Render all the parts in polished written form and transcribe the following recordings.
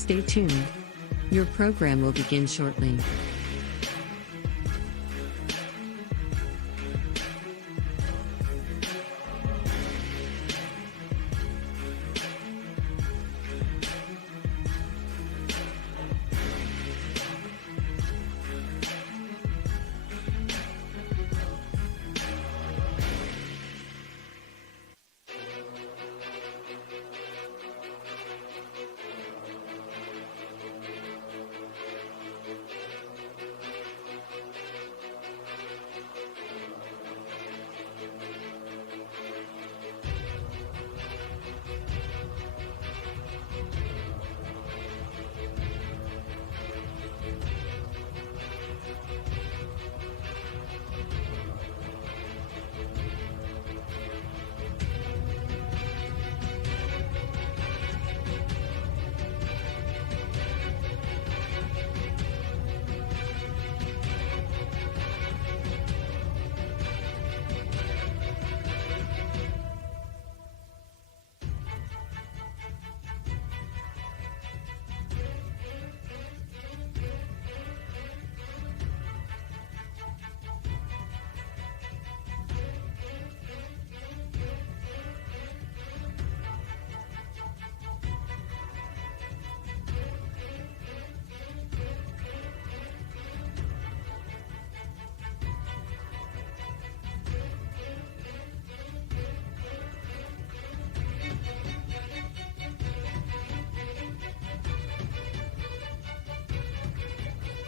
Stay tuned. Your program will begin shortly.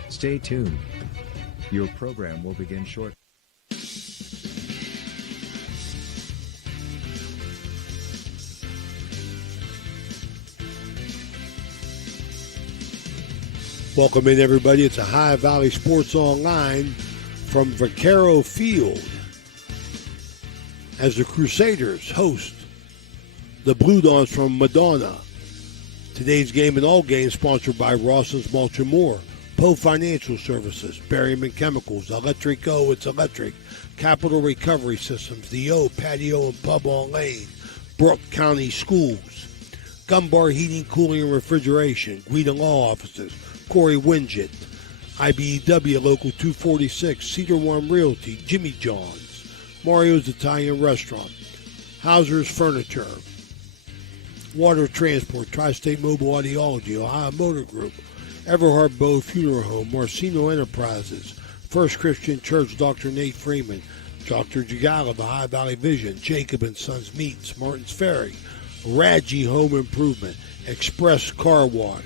Stay tuned. Your program will begin shortly. Welcome in, everybody. It's a High Valley Sports Online from Vaquero Field as the Crusaders host the Blue Dons from Madonna. Today's game and all games sponsored by Rawson's Mulch and More, Poe Financial Services, Berryman Chemicals, Electric O, it's electric, Capital Recovery Systems, the O Patio and Pub on Lane, Brooke County Schools, Gumbar Heating, Cooling, and Refrigeration, Guida Law Offices, Corey Winget, IBEW Local 246, Cedar One Realty, Jimmy John's, Mario's Italian Restaurant, Hauser's Furniture, Water Transport, Tri-State Mobile Audiology, Ohio Motor Group, Everhard Bow Funeral Home, Marcino Enterprises, First Christian Church, Dr. Nate Freeman, Dr. Jagala, the High Valley Vision, Jacob and Sons Meats, Martin's Ferry, Radji Home Improvement, Express Car Wash,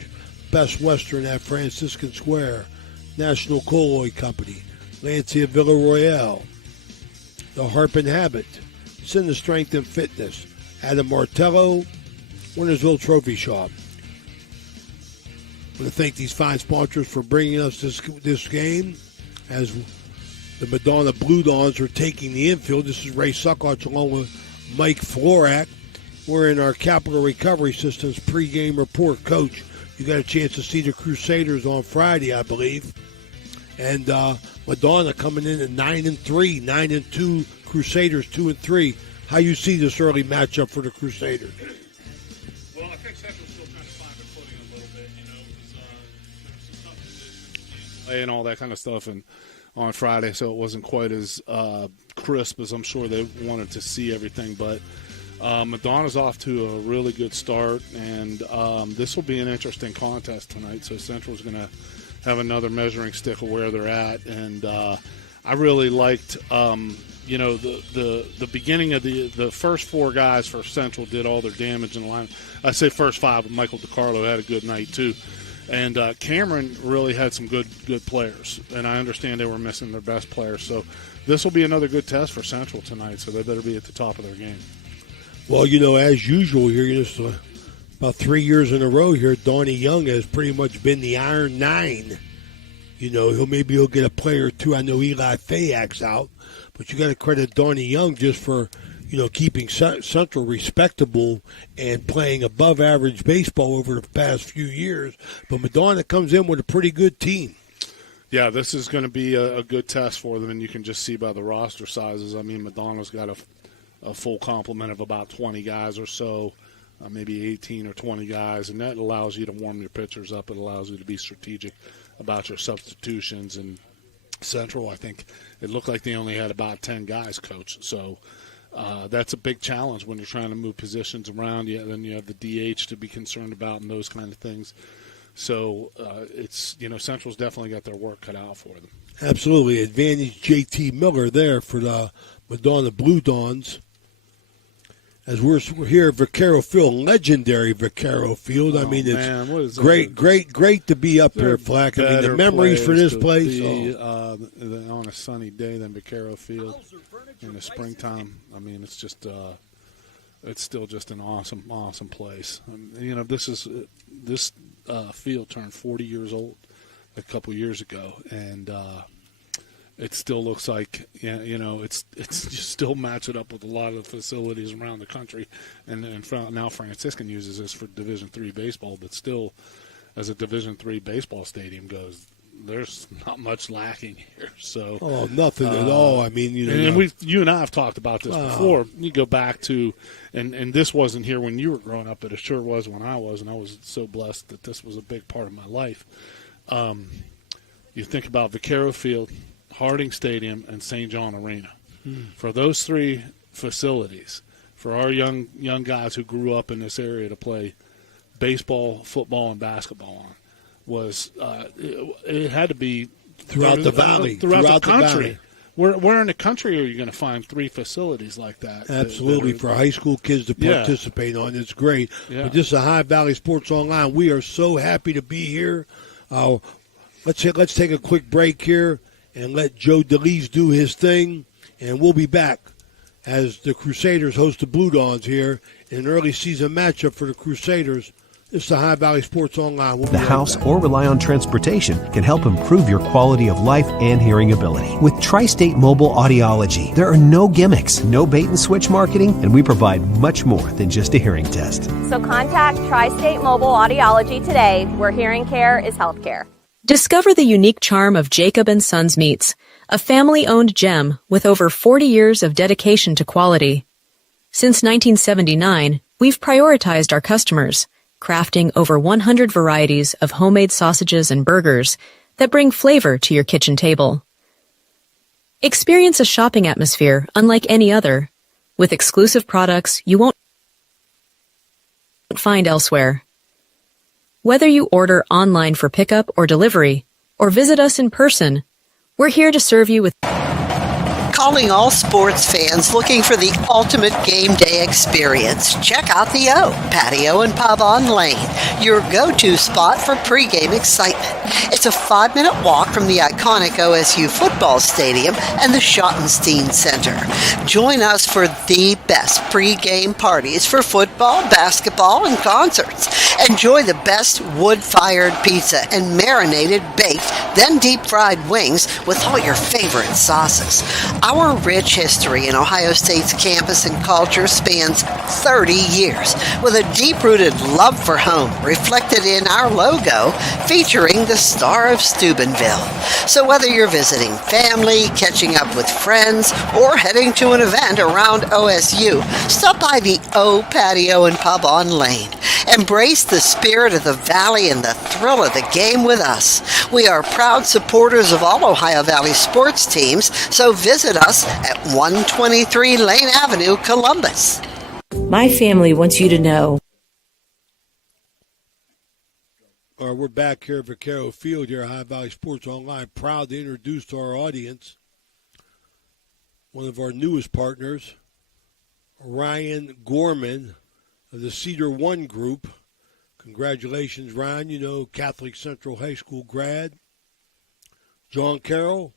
Best Western at Franciscan Square, National Colloid Company, Lancia Villa Royale, The Harp and Habit, Cinna Strength and Fitness, Adam Martello, Wintersville Trophy Shop. I want to thank these fine sponsors for bringing us this game as the Madonna Blue Dons are taking the infield. This is Ray Suckots along with Mike Florak. We're in our Capital Recovery Systems pregame report. Coach, you got a chance to see the Crusaders on Friday, I believe. And Madonna coming in at 9-3, 9-2, Crusaders 2-3. How you see this early matchup for the Crusaders? Well, I think Central's still trying to find their footing a little bit. You know, there's some tough and all that kind of stuff, and on Friday, so it wasn't quite as crisp as I'm sure they wanted to see everything. But Madonna's off to a really good start, and this will be an interesting contest tonight. So Central's going to have another measuring stick of where they're at, and I really liked, the beginning of the first four guys for Central did all their damage in the line. I say first five, but Michael DiCarlo had a good night too. And Cameron really had some good players, and I understand they were missing their best players. So this will be another good test for Central tonight, so they better be at the top of their game. Well, as usual here, about 3 years in a row here, Donnie Young has pretty much been the Iron Nine. He'll get a player or two. I know Eli Fayak's out, but you got to credit Donnie Young just for keeping Central respectable and playing above average baseball over the past few years. But Madonna comes in with a pretty good team. Yeah, this is going to be a good test for them, and you can just see by the roster sizes. I mean, Madonna's got a full complement of about 20 guys or so. maybe 18 or 20 guys, and that allows you to warm your pitchers up. It allows you to be strategic about your substitutions. And Central, I think it looked like they only had about 10 guys, Coach. So that's a big challenge when you're trying to move positions around. Then you have the DH to be concerned about and those kind of things. So it's, Central's definitely got their work cut out for them. Absolutely. Advantage JT Miller there for the Madonna Blue Dons. As we're here at Vaquero Field, legendary Vaquero Field. I mean, it's great to be up here, Flack. I mean, the memories for this place. On a sunny day than Vaquero Field in the springtime. I mean, it's just it's still just an awesome place. This field turned 40 years old a couple years ago, and it still looks like it's just still matching up with a lot of the facilities around the country, and now Franciscan uses this for Division III baseball, but still, as a Division III baseball stadium goes, there's not much lacking here. So nothing at all. I mean, and you and I have talked about this before. You go back to, and this wasn't here when you were growing up, but it sure was when I was, and I was so blessed that this was a big part of my life. You think about Vaquero Field, Harding Stadium, and St. John Arena. For those three facilities, for our young guys who grew up in this area to play baseball, football, and basketball on, was it had to be throughout the valley, throughout the country. Where in the country are you going to find three facilities like that? Absolutely, for high school kids to participate on, it's great. Yeah. But this is High Valley Sports Online. We are so happy to be here. Let's take a quick break here and let Joe DeLeese do his thing, and we'll be back as the Crusaders host the Blue Dons here in an early season matchup for the Crusaders. This is the High Valley Sports Online. The house or rely on transportation can help improve your quality of life and hearing ability. With Tri-State Mobile Audiology, there are no gimmicks, no bait-and-switch marketing, and we provide much more than just a hearing test. So contact Tri-State Mobile Audiology today, where hearing care is healthcare. Discover the unique charm of Jacob & Sons Meats, a family-owned gem with over 40 years of dedication to quality. Since 1979, we've prioritized our customers, crafting over 100 varieties of homemade sausages and burgers that bring flavor to your kitchen table. Experience a shopping atmosphere unlike any other, with exclusive products you won't find elsewhere. Whether you order online for pickup or delivery, or visit us in person, we're here to serve you with Calling all sports fans looking for the ultimate game day experience. Check out the O, Patio and Pub on Lane, your go-to spot for pregame excitement. It's a 5-minute walk from the iconic OSU football stadium and the Schottenstein Center. Join us for the best pregame parties for football, basketball, and concerts. Enjoy the best wood-fired pizza and marinated baked, then deep-fried wings with all your favorite sauces. Our rich history in Ohio State's campus and culture spans 30 years, with a deep-rooted love for home reflected in our logo featuring the Star of Steubenville. So whether you're visiting family, catching up with friends, or heading to an event around OSU, stop by the O Patio and Pub on Lane. Embrace the spirit of the Valley and the thrill of the game with us. We are proud supporters of all Ohio Valley sports teams, so visit us at 123 Lane Avenue, Columbus. My family wants you to know. All right, we're back here at Vaquero Field here at High Valley Sports Online. Proud to introduce to our audience one of our newest partners, Ryan Gorman of the Cedar One Group. Congratulations, Ryan. You know, Catholic Central High School grad. John Carroll.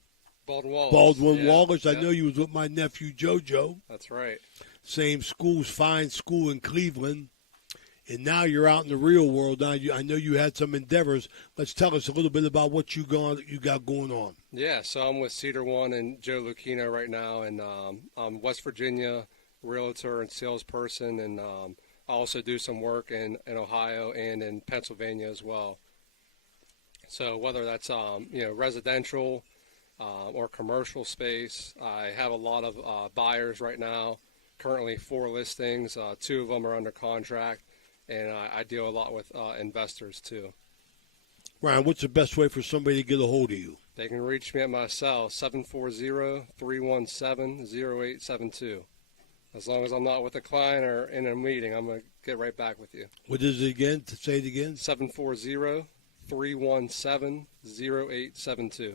Baldwin Wallace. I know you was with my nephew, JoJo. That's right. Same school, fine school in Cleveland. And now you're out in the real world. Now I know you had some endeavors. Let's tell us a little bit about what you got going on. Yeah, so I'm with Cedar One and Joe Lucchino right now, and I'm West Virginia realtor and salesperson, and I also do some work in Ohio and in Pennsylvania as well. So whether that's residential or commercial space, I have a lot of buyers right now. Currently 4 listings. 2 of them are under contract. and I deal a lot with investors too. Ryan, what's the best way for somebody to get a hold of you? They can reach me at my cell, 740-317-0872. As long as I'm not with a client or in a meeting, I'm going to get right back with you. What is it again? Say it again. 740-317-0872.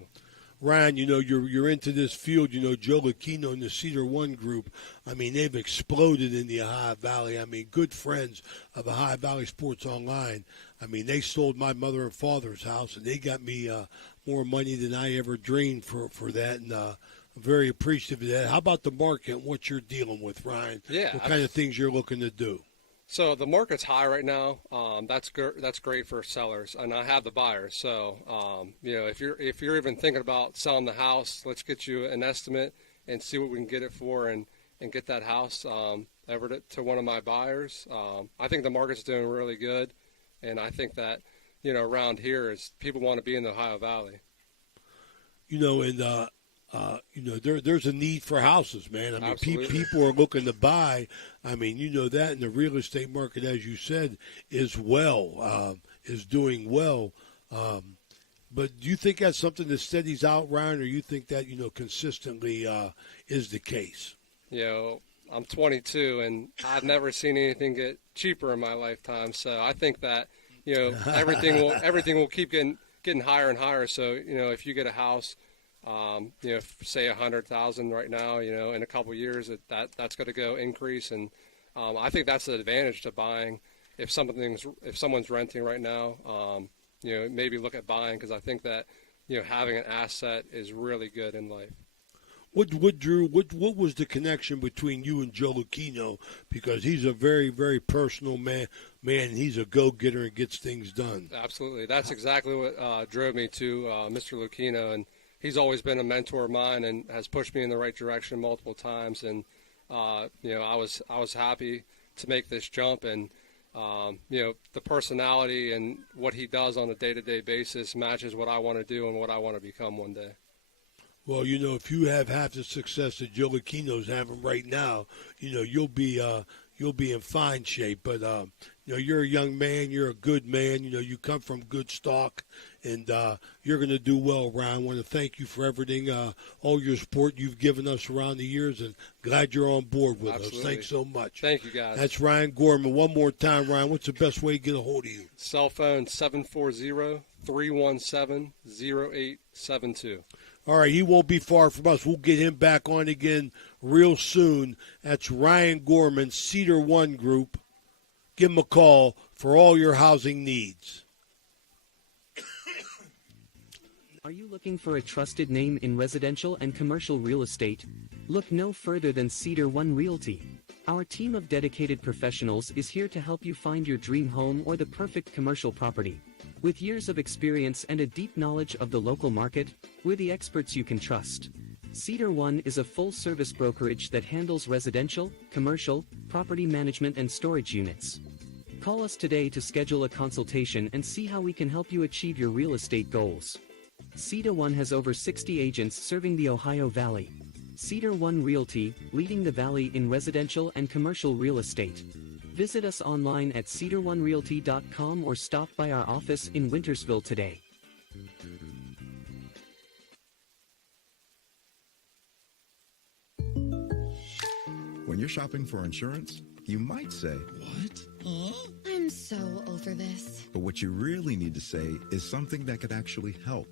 Ryan, you're into this field. Joe Lucchino and the Cedar One Group. I mean, they've exploded in the Ohio Valley. I mean, good friends of Ohio Valley Sports Online. I mean, they sold my mother and father's house, and they got me more money than I ever dreamed for that, and I'm very appreciative of that. How about the market and what you're dealing with, Ryan? Yeah. What kind of things you're looking to do? So the market's high right now. That's great for sellers, and I have the buyers. So if you're even thinking about selling the house, let's get you an estimate and see what we can get it for, and get that house over to one of my buyers. I think the market's doing really good, and I think that around here is people want to be in the Ohio Valley. There's a need for houses, man. I mean, people are looking to buy. I mean, that, and the real estate market, as you said, is doing well. But do you think that's something that steadies out, Ryan, or you think that, consistently is the case? I'm 22, and I've never seen anything get cheaper in my lifetime. So I think that, everything will keep getting higher and higher. So, if you get a house, say $100,000 right now, in a couple of years, that's going to go increase, and I think that's the advantage to buying. If someone's renting right now, maybe look at buying, because I think that having an asset is really good in life. Drew, what was the connection between you and Joe Lucchino? Because he's a very, very personal man, and he's a go-getter and gets things done. Absolutely, that's exactly what drove me to Mr. Lucchino, and he's always been a mentor of mine and has pushed me in the right direction multiple times. And I was happy to make this jump. And the personality and what he does on a day-to-day basis matches what I want to do and what I want to become one day. Well, if you have half the success that Joe Lucchino's having right now, you'll be in fine shape. But you're a young man, you're a good man. You come from good stock, and you're going to do well, Ryan. I want to thank you for everything, all your support you've given us around the years, and glad you're on board with us. Thanks so much. Thank you, guys. That's Ryan Gorman. One more time, Ryan, what's the best way to get a hold of you? Cell phone 740-317-0872. All right, he won't be far from us. We'll get him back on again real soon. That's Ryan Gorman, Cedar One Group. Give him a call for all your housing needs. Are you looking for a trusted name in residential and commercial real estate? Look no further than Cedar One Realty. Our team of dedicated professionals is here to help you find your dream home or the perfect commercial property. With years of experience and a deep knowledge of the local market, we're the experts you can trust. Cedar One is a full-service brokerage that handles residential, commercial, property management and storage units. Call us today to schedule a consultation and see how we can help you achieve your real estate goals. Cedar One has over 60 agents serving the Ohio Valley. Cedar One Realty, leading the valley in residential and commercial real estate. Visit us online at cedaronerealty.com or stop by our office in Wintersville today. When you're shopping for insurance, you might say, "What? Huh? I'm so over this." But what you really need to say is something that could actually help.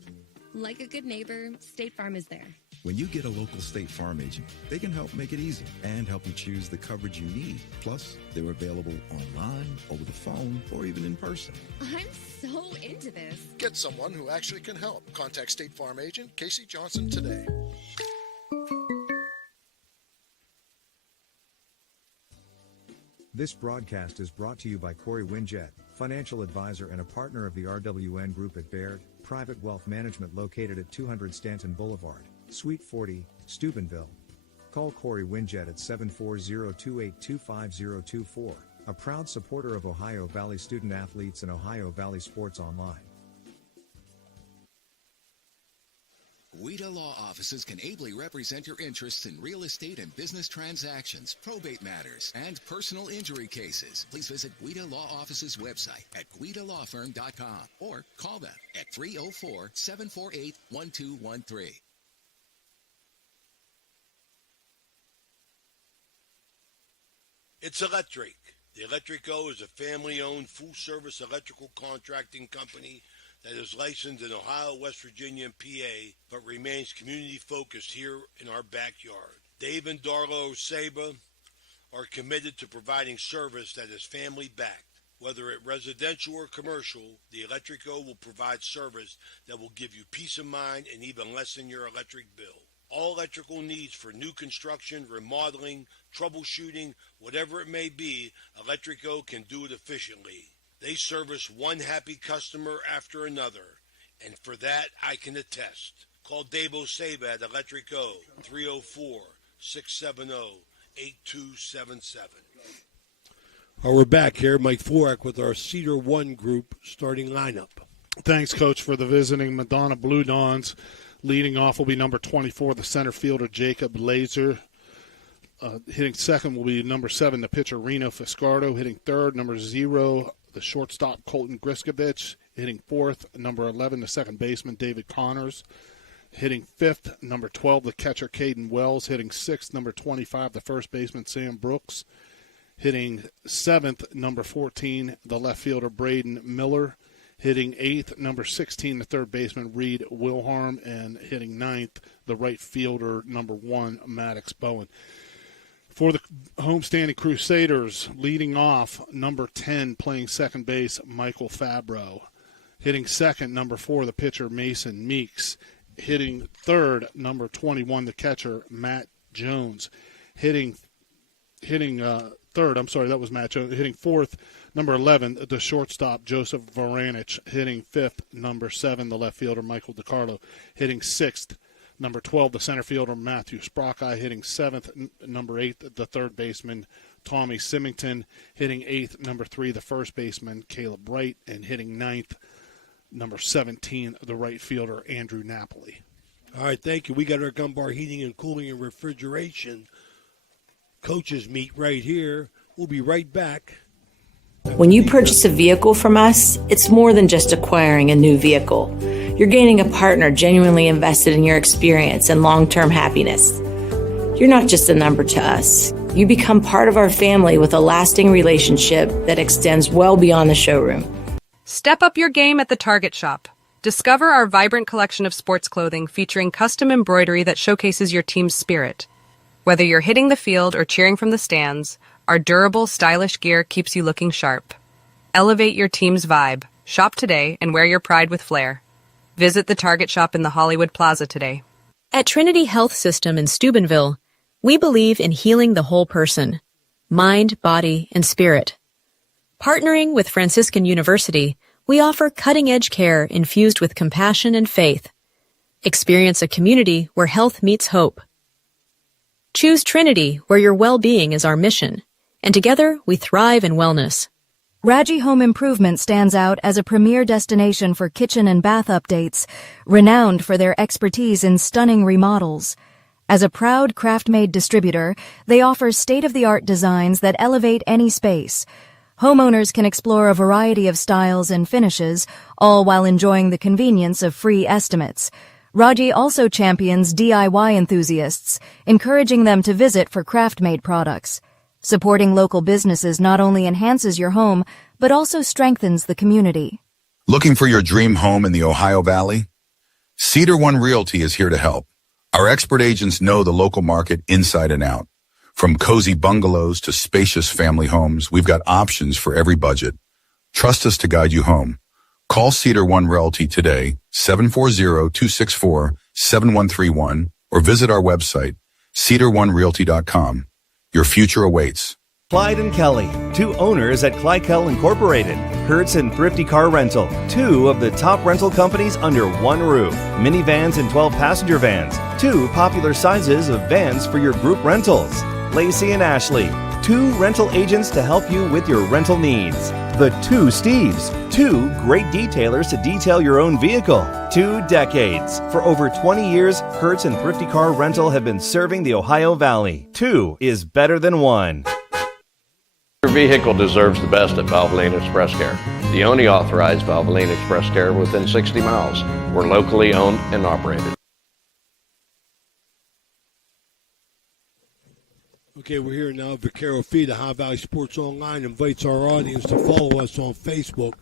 Like a good neighbor, State Farm is there. When you get a local State Farm agent, they can help make it easy and help you choose the coverage you need. Plus, they're available online, over the phone, or even in person. I'm so into this. Get someone who actually can help. Contact State Farm agent Casey Johnson today. This broadcast is brought to you by Corey Winjet, financial advisor and a partner of the RWN Group at Baird, private wealth management located at 200 Stanton Boulevard, Suite 40, Steubenville. Call Corey Winjet at 740-282-5024, a proud supporter of Ohio Valley student athletes and Ohio Valley Sports Online. Guida Law Offices can ably represent your interests in real estate and business transactions, probate matters, and personal injury cases. Please visit Guida Law Offices' website at guidalawfirm.com or call them at 304-748-1213. It's electric. The Electrico is a family-owned, full-service electrical contracting company that is licensed in Ohio, West Virginia, and PA, but remains community-focused here in our backyard. Dave and Darlo Saba are committed to providing service that is family-backed. Whether it residential or commercial, the Electrico will provide service that will give you peace of mind and even lessen your electric bill. All electrical needs for new construction, remodeling, troubleshooting, whatever it may be, Electrico can do it efficiently. They service one happy customer after another, and for that I can attest. Call Dave Osaba at Electrico, 304-670-8277. We're back here, Mike Florak, with our Cedar One Group starting lineup. Thanks, Coach, for the visiting Madonna Blue Dons. Leading off will be number 24, the center fielder, Jacob Laser. Hitting second will be number 7, the pitcher, Reno Fiscardo. Hitting third, number 0, the shortstop, Colton Griskovich. Hitting fourth, number 11, the second baseman, David Connors. Hitting fifth, number 12, the catcher, Caden Wells. Hitting sixth, number 25, the first baseman, Sam Brooks. Hitting seventh, number 14, the left fielder, Braden Miller. Hitting eighth, number 16, the third baseman, Reed Wilharm. And hitting ninth, the right fielder, number 1, Maddox Bowen. For the homestanding Crusaders, leading off, number 10, playing second base, Michael Fabro. Hitting second, number 4, the pitcher, Mason Meeks. Hitting third, number 21, the catcher, Matt Jones. Hitting third, that was Matt Jones. Hitting fourth, number 11, the shortstop, Joseph Voranich. Hitting fifth, number 7, the left fielder, Michael DiCarlo. Hitting sixth, number 12, the center fielder, Matthew Sprockeye. Hitting seventh, number 8, the third baseman, Tommy Symington. Hitting eighth, number 3, the first baseman, Caleb Wright. And hitting ninth, number 17, the right fielder, Andrew Napoli. All right, thank you. We got our Gumbar Heating and Cooling and Refrigeration coaches meet right here. We'll be right back. When you purchase a vehicle from us, it's more than just acquiring a new vehicle. You're gaining a partner genuinely invested in your experience and long-term happiness. You're not just a number to us. You become part of our family with a lasting relationship that extends well beyond the showroom. Step up your game at the Target Shop. Discover our vibrant collection of sports clothing featuring custom embroidery that showcases your team's spirit. Whether you're hitting the field or cheering from the stands, our durable, stylish gear keeps you looking sharp. Elevate your team's vibe. Shop today and wear your pride with flair. Visit the Target Shop in the Hollywood Plaza today. At Trinity Health System in Steubenville, we believe in healing the whole person, mind, body, and spirit. Partnering with Franciscan University, we offer cutting-edge care infused with compassion and faith. Experience a community where health meets hope. Choose Trinity, where your well-being is our mission, and together we thrive in wellness. Raji Home Improvement stands out as a premier destination for kitchen and bath updates, renowned for their expertise in stunning remodels. As a proud craft-made distributor, they offer state-of-the-art designs that elevate any space. Homeowners can explore a variety of styles and finishes, all while enjoying the convenience of free estimates. Raji also champions DIY enthusiasts, encouraging them to visit for craft-made products. Supporting local businesses not only enhances your home, but also strengthens the community. Looking for your dream home in the Ohio Valley? Cedar One Realty is here to help. Our expert agents know the local market inside and out. From cozy bungalows to spacious family homes, we've got options for every budget. Trust us to guide you home. Call Cedar One Realty today, 740-264-7131, or visit our website, cedaronerealty.com. Your future awaits. Clyde and Kelly, 2 owners at Clykel Incorporated. Hertz and Thrifty Car Rental, 2 of the top rental companies under one roof. Minivans and 12-passenger vans, 2 popular sizes of vans for your group rentals. Lacey and Ashley, 2 rental agents to help you with your rental needs. The Two Steves. 2 great detailers to detail your own vehicle. 2 decades. For over 20 years, Hertz and Thrifty Car Rental have been serving the Ohio Valley. 2 is better than 1. Your vehicle deserves the best at Valvoline Express Care. The only authorized Valvoline Express Care within 60 miles. We're locally owned and operated. Okay, we're here now. Vaquero Feed, the Ohio Valley Sports Online, invites our audience to follow us on Facebook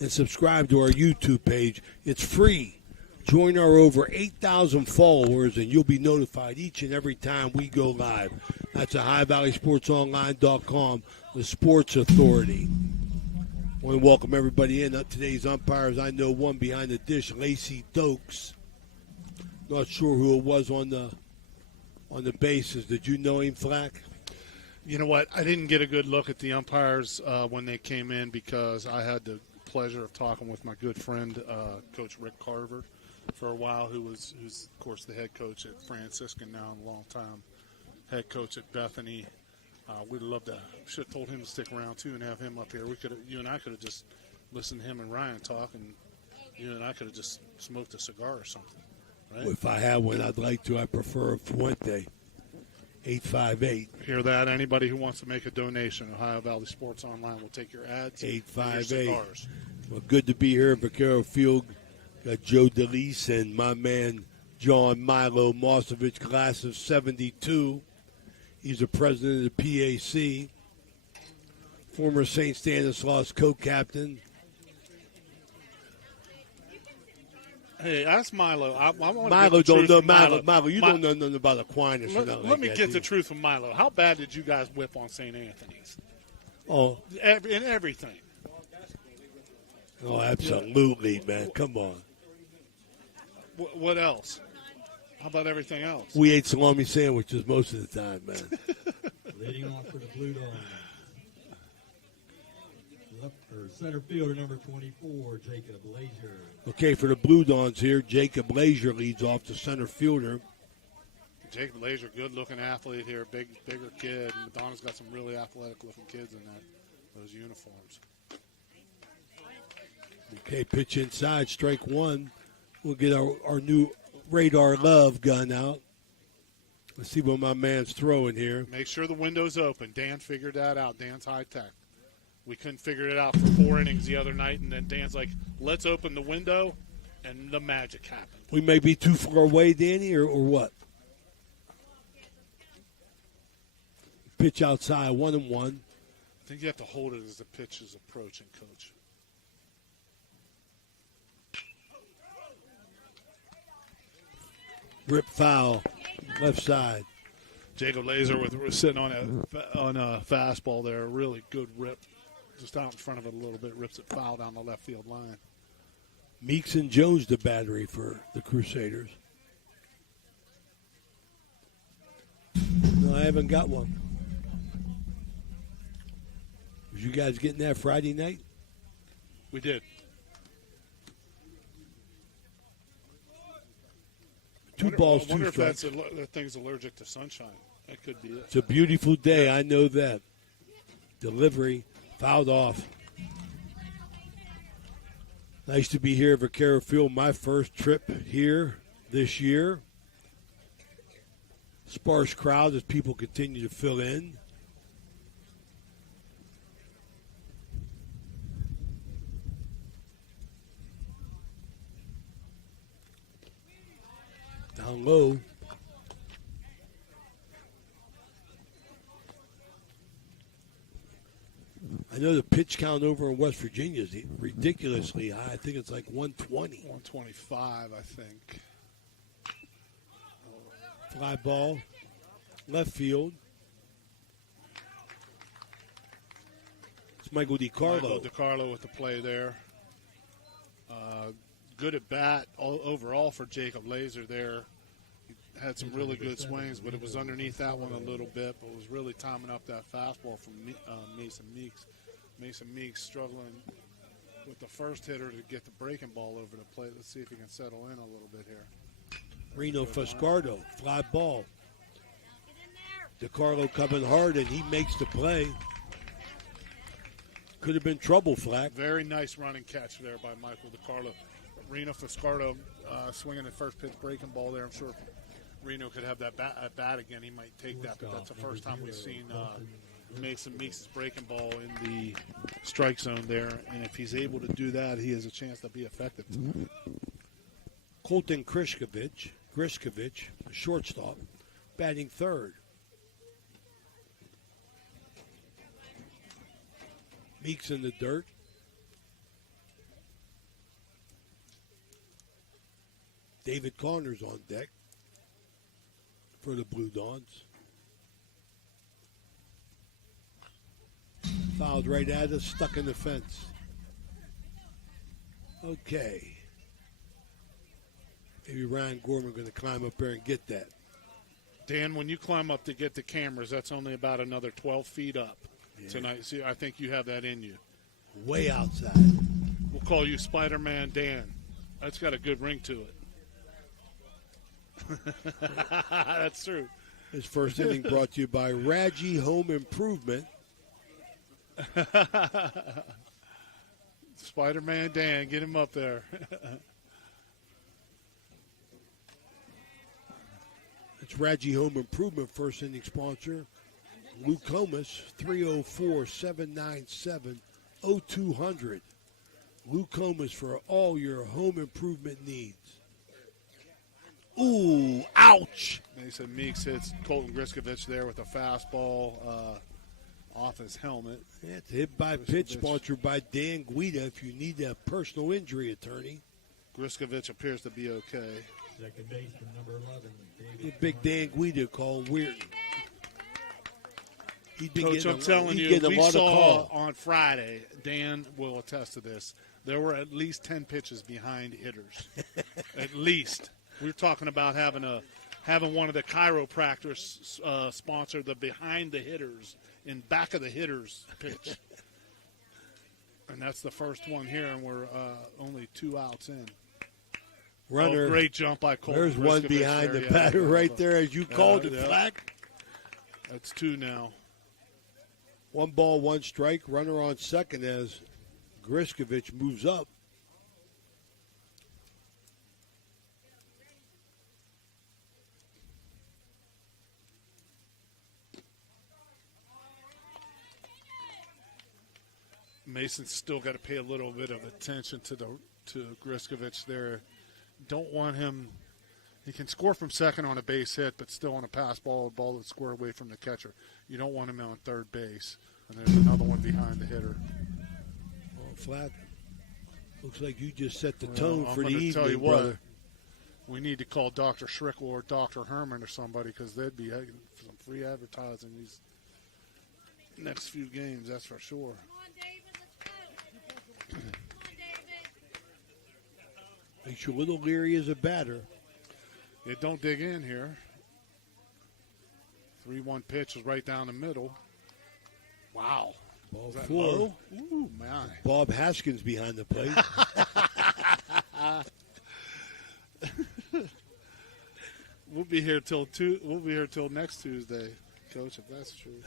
and subscribe to our YouTube page. It's free. Join our over 8,000 followers, and you'll be notified each and every time we go live. That's at OhioValleySportsOnline.com, the Sports Authority. I want to welcome everybody in. Today's umpires, I know one behind the dish, Lacey Dokes. Not sure who it was on the bases. Did you know him, Flack? You know what? I didn't get a good look at the umpires when they came in because I had the pleasure of talking with my good friend, Coach Rick Carver, for a while, who's of course the head coach at Franciscan now and a long time head coach at Bethany. We'd love to. Should have told him to stick around too and have him up here. You and I could have just listened to him and Ryan talk, and you and I could have just smoked a cigar or something. Right? Well, if I had one, I'd like to. I prefer a Fuente. 858. Hear that? Anybody who wants to make a donation, Ohio Valley Sports Online will take your ads. 858. Well, good to be here at Vaquero Field. Got Joe DeLise and my man John Milo Mosevich, class of 72. He's the president of the PAC. Former St. Stanislaus co-captain. Hey, ask Milo. I want Milo to don't know Milo. You don't know nothing about Aquinas. Let me get the truth from Milo. How bad did you guys whip on St. Anthony's? Oh, in everything. Oh, absolutely, man. Come on. What else? How about everything else? We ate salami sandwiches most of the time, man. Leading off for the Blue Dogs. Center fielder number 24, Jacob Lazier. Okay, for the Blue Dons here, Jacob Lazier leads off the center fielder. Jacob Lazier, good-looking athlete here, bigger kid. And Madonna's got some really athletic-looking kids in those uniforms. Okay, pitch inside, strike one. We'll get our new Radar Love gun out. Let's see what my man's throwing here. Make sure the window's open. Dan figured that out. Dan's high-tech. We couldn't figure it out for 4 innings the other night, and then Dan's like, let's open the window, and the magic happened. We may be too far away, Danny, or what? Pitch outside, 1-1. I think you have to hold it as the pitch is approaching, Coach. Rip foul, left side. Jacob Lazier sitting on a fastball there, a really good rip. Just out in front of it a little bit, rips it foul down the left field line. Meeks and Jones, the battery for the Crusaders. No, I haven't got one. Was you guys getting that Friday night? We did. Two balls, I wonder two if strikes. that thing's allergic to sunshine. That could be it. It's a beautiful day. I know that. Delivery. Fouled off. Nice to be here at Vaquero Field. My first trip here this year. Sparse crowd as people continue to fill in. Down low. I know the pitch count over in West Virginia is ridiculously high. I think it's like 120. 125, I think. Fly ball, left field. It's Michael DiCarlo. Michael DiCarlo with the play there. Good at bat overall for Jacob Lazier there. He had some really good swings, but it was underneath that one a little bit, but was really timing up that fastball from Mason Meeks. Mason Meeks struggling with the first hitter to get the breaking ball over the plate. Let's see if he can settle in a little bit here. Reno Fuscardo, fly ball. DiCarlo coming hard, and he makes the play. Could have been trouble, Flack. Very nice running catch there by Michael DiCarlo. Reno Fiscardo swinging the first pitch breaking ball there. I'm sure Reno could have that bat again. He might take that, but that's the first time we've seen Mason Meeks' breaking ball in the strike zone there. And if he's able to do that, he has a chance to be effective. Colton Griskovic, a shortstop, batting third. Meeks in the dirt. David Connor's on deck for the Blue Dons. Fouled right at us, stuck in the fence. Okay. Maybe Ryan Gorman going to climb up there and get that. Dan, when you climb up to get the cameras, that's only about another 12 feet up tonight. See, I think you have that in you. Way outside. We'll call you Spider-Man Dan. That's got a good ring to it. That's true. This first inning brought to you by Raggi Home Improvement. Spider-Man Dan, get him up there. It's Raggi Home Improvement, first inning sponsor. Luke Comas, 304-797-0200. Luke Comas for all your home improvement needs. Ooh, ouch. Mason Meeks hits Colton Griskovic there with a fastball off his helmet. Yeah, it's hit by pitch, sponsored by Dan Guida if you need a personal injury attorney. Griskovic appears to be okay. Second baseman, number 11. Get Big Dan Guida call Weirton. Coach, I'm telling you, we saw on Friday, Dan will attest to this, there were at least 10 pitches behind hitters. At least. We're talking about having one of the chiropractors sponsor the behind the hitters in back of the hitters pitch. And that's the first one here, and we're only 2 outs in. Runner. Great jump by Colton. There's one behind the batter right there, as you called it, Flack. That's 2 now. 1 ball, 1 strike. Runner on second as Griskovic moves up. Mason's still got to pay a little bit of attention to Griskovic there. Don't want him. He can score from second on a base hit, but still on a pass ball, a ball that's squared away from the catcher. You don't want him on third base. And there's another one behind the hitter. Well, Flack, looks like you just set the tone for the evening, tell you brother. What, we need to call Dr. Schrickle or Dr. Herman or somebody, because they'd be having some free advertising these next few games, that's for sure. Makes you a little leery as a batter. It don't dig in here. 3-1 pitch is right down the middle. Wow. Ball Is that 4. low? Ooh, my. Bob Haskins behind the plate. We'll be here till next Tuesday, Coach, if that's true.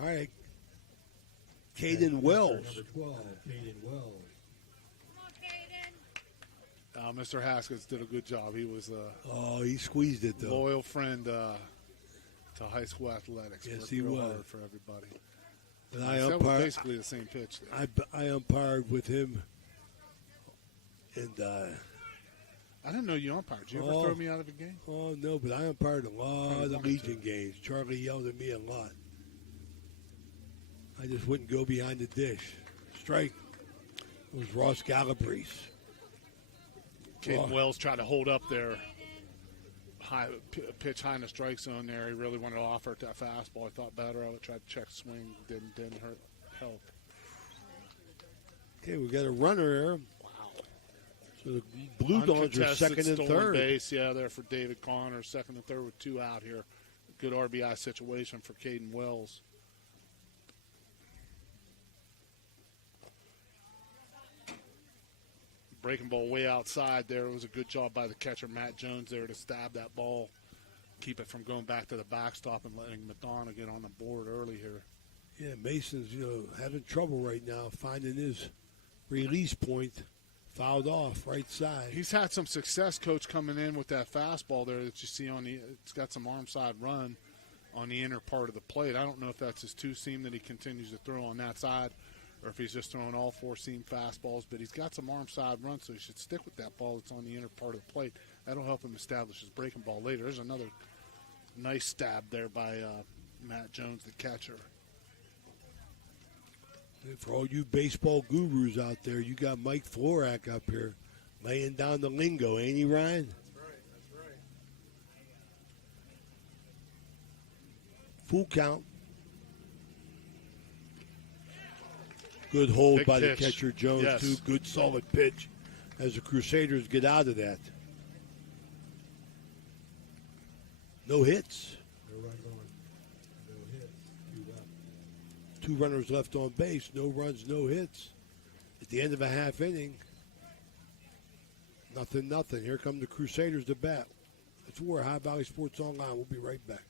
All right. Caden Wells. Number 12, Caden Wells. Mr. Haskins did a good job. He was he squeezed it, though. Loyal friend to high school athletics. Yes, Worked he real was. hard for everybody. And That was basically the same pitch there. I umpired with him. And I didn't know you umpired. Did you ever throw me out of a game? Oh, no, but I umpired a lot of Legion games. Charlie yelled at me a lot. I just wouldn't go behind the dish. Strike. It was Ross Galbraith. Caden Wells tried to hold up there. Pitch high in the strike zone there. He really wanted to offer it that fastball. I thought better of it. Tried to check swing. Didn't help. Okay, we got a runner there. Wow. So the Blue Dons are second and third. Base, yeah, there for David Connor. Second and third with 2 out here. Good RBI situation for Caden Wells. Breaking ball way outside there. It was a good job by the catcher, Matt Jones, there to stab that ball, keep it from going back to the backstop and letting Madonna get on the board early here. Yeah, Mason's, having trouble right now finding his release point. Fouled off, right side. He's had some success, Coach, coming in with that fastball there that you see it's got some arm side run on the inner part of the plate. I don't know if that's his two-seam that he continues to throw on that side or if he's just throwing all four-seam fastballs, but he's got some arm side run, so he should stick with that ball that's on the inner part of the plate. That'll help him establish his breaking ball later. There's another nice stab there by Matt Jones, the catcher. And for all you baseball gurus out there, you got Mike Florak up here laying down the lingo, ain't he, Ryan? That's right. Full count. Good hold Big by pitch. the catcher, Jones, Yes. too. Good, solid pitch as the Crusaders get out of that. No hits. No runs on. No hits. 2 left. 2 runners left on base. No runs, no hits. At the end of a half inning, 0-0. Here come the Crusaders to bat. It's War High Valley Sports Online. We'll be right back.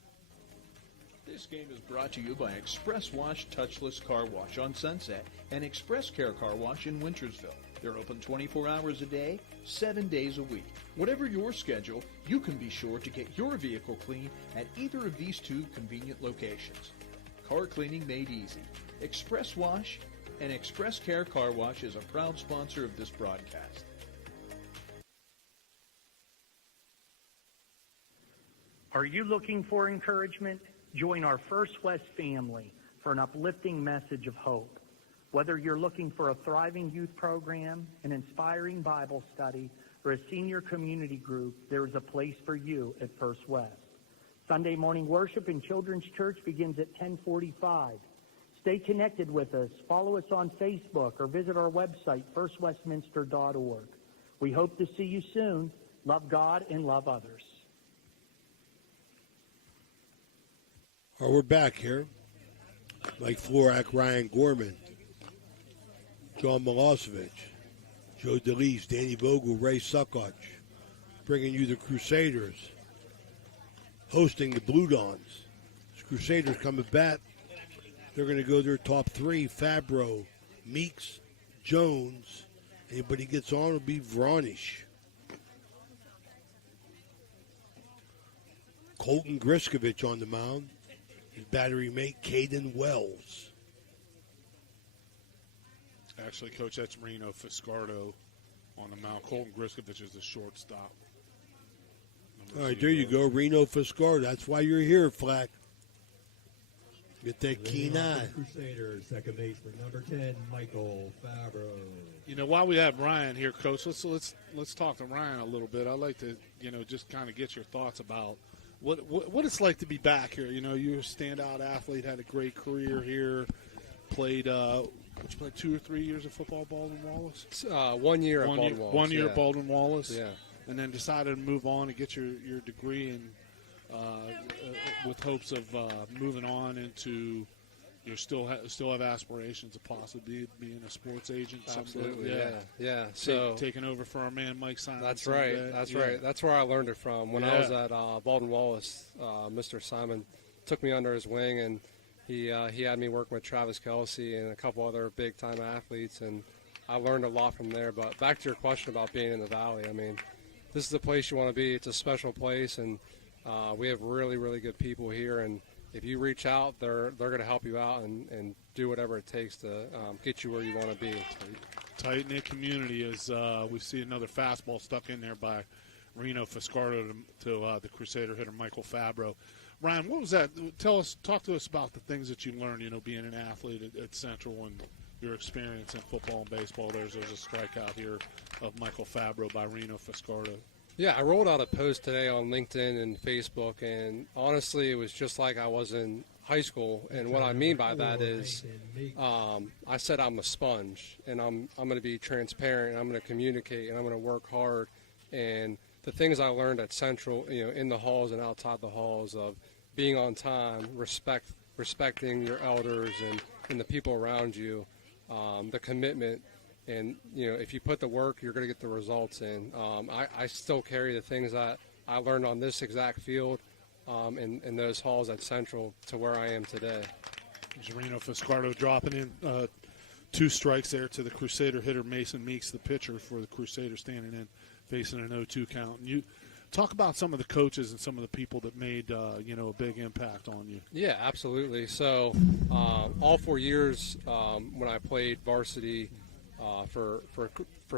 This game is brought to you by Express Wash Touchless Car Wash on Sunset and Express Care Car Wash in Wintersville. They're open 24 hours a day, 7 days a week. Whatever your schedule, you can be sure to get your vehicle clean at either of these 2 convenient locations. Car cleaning made easy. Express Wash and Express Care Car Wash is a proud sponsor of this broadcast. Are you looking for encouragement? Join our First West family for an uplifting message of hope. Whether you're looking for a thriving youth program, an inspiring Bible study, or a senior community group, there is a place for you at First West. Sunday morning worship in Children's Church begins at 10:45. Stay connected with us. Follow us on Facebook or visit our website, firstwestminster.org. We hope to see you soon. Love God and love others. All right, we're back here. Mike Florak, Ryan Gorman, John Milosevic, Joe DeLeese, Danny Vogel, Ray Suckoch, bringing you the Crusaders, hosting the Blue Dons. The Crusaders come to bat. They're going to go their top 3, Fabro, Meeks, Jones. Anybody gets on will be Vranish. Colton Griskovich on the mound. His battery mate, Caden Wells. Actually, Coach, that's Reno Fiscardo on the mound. Colton Griskovich is the shortstop. All right, there you go, Reno Fiscardo. That's why you're here, Flack. Get that keen eye. Crusaders, second baseman, number 10, Michael Fabro. You know, while we have Ryan here, Coach, let's talk to Ryan a little bit. I'd like to, just kind of get your thoughts about what it's like to be back here. You're a standout athlete, had a great career here, played 2 or 3 years of football, Baldwin Wallace? 1 year at Baldwin Wallace. 1 year at Baldwin Wallace. Yeah. And then decided to move on and get your degree and with hopes of moving on into you still have aspirations of possibly being a sports agent. Absolutely, yeah. So taking over for our man Mike Simon. That's right. That's right. That's where I learned it from. When I was at Baldwin Wallace, Mr. Simon took me under his wing, and he had me working with Travis Kelsey and a couple other big time athletes, and I learned a lot from there. But back to your question about being in the Valley, I mean, this is the place you want to be. It's a special place, and we have really, really good people here, and if you reach out, they're going to help you out and do whatever it takes to get you where you want to be. Tight-knit community as we see another fastball stuck in there by Reno Fiscardo to the Crusader hitter Michael Fabro. Ryan, what was that? Talk to us about the things that you learned, being an athlete at Central and your experience in football and baseball. There's a strikeout here of Michael Fabro by Reno Fiscardo. Yeah, I rolled out a post today on LinkedIn and Facebook, and honestly, it was just like I was in high school. And what I mean by that is I said I'm a sponge, and I'm going to be transparent, and I'm going to communicate, and I'm going to work hard. And the things I learned at Central, in the halls and outside the halls of being on time, respecting your elders and the people around you, the commitment. And, if you put the work, you're going to get the results in. I still carry the things that I learned on this exact field in those halls at Central to where I am today. Reno Fiscardo dropping in 2 strikes there to the Crusader hitter Mason Meeks, the pitcher for the Crusaders, standing in, facing an 0-2 count. And you talk about some of the coaches and some of the people that made a big impact on you. Yeah, absolutely. So all 4 years when I played varsity for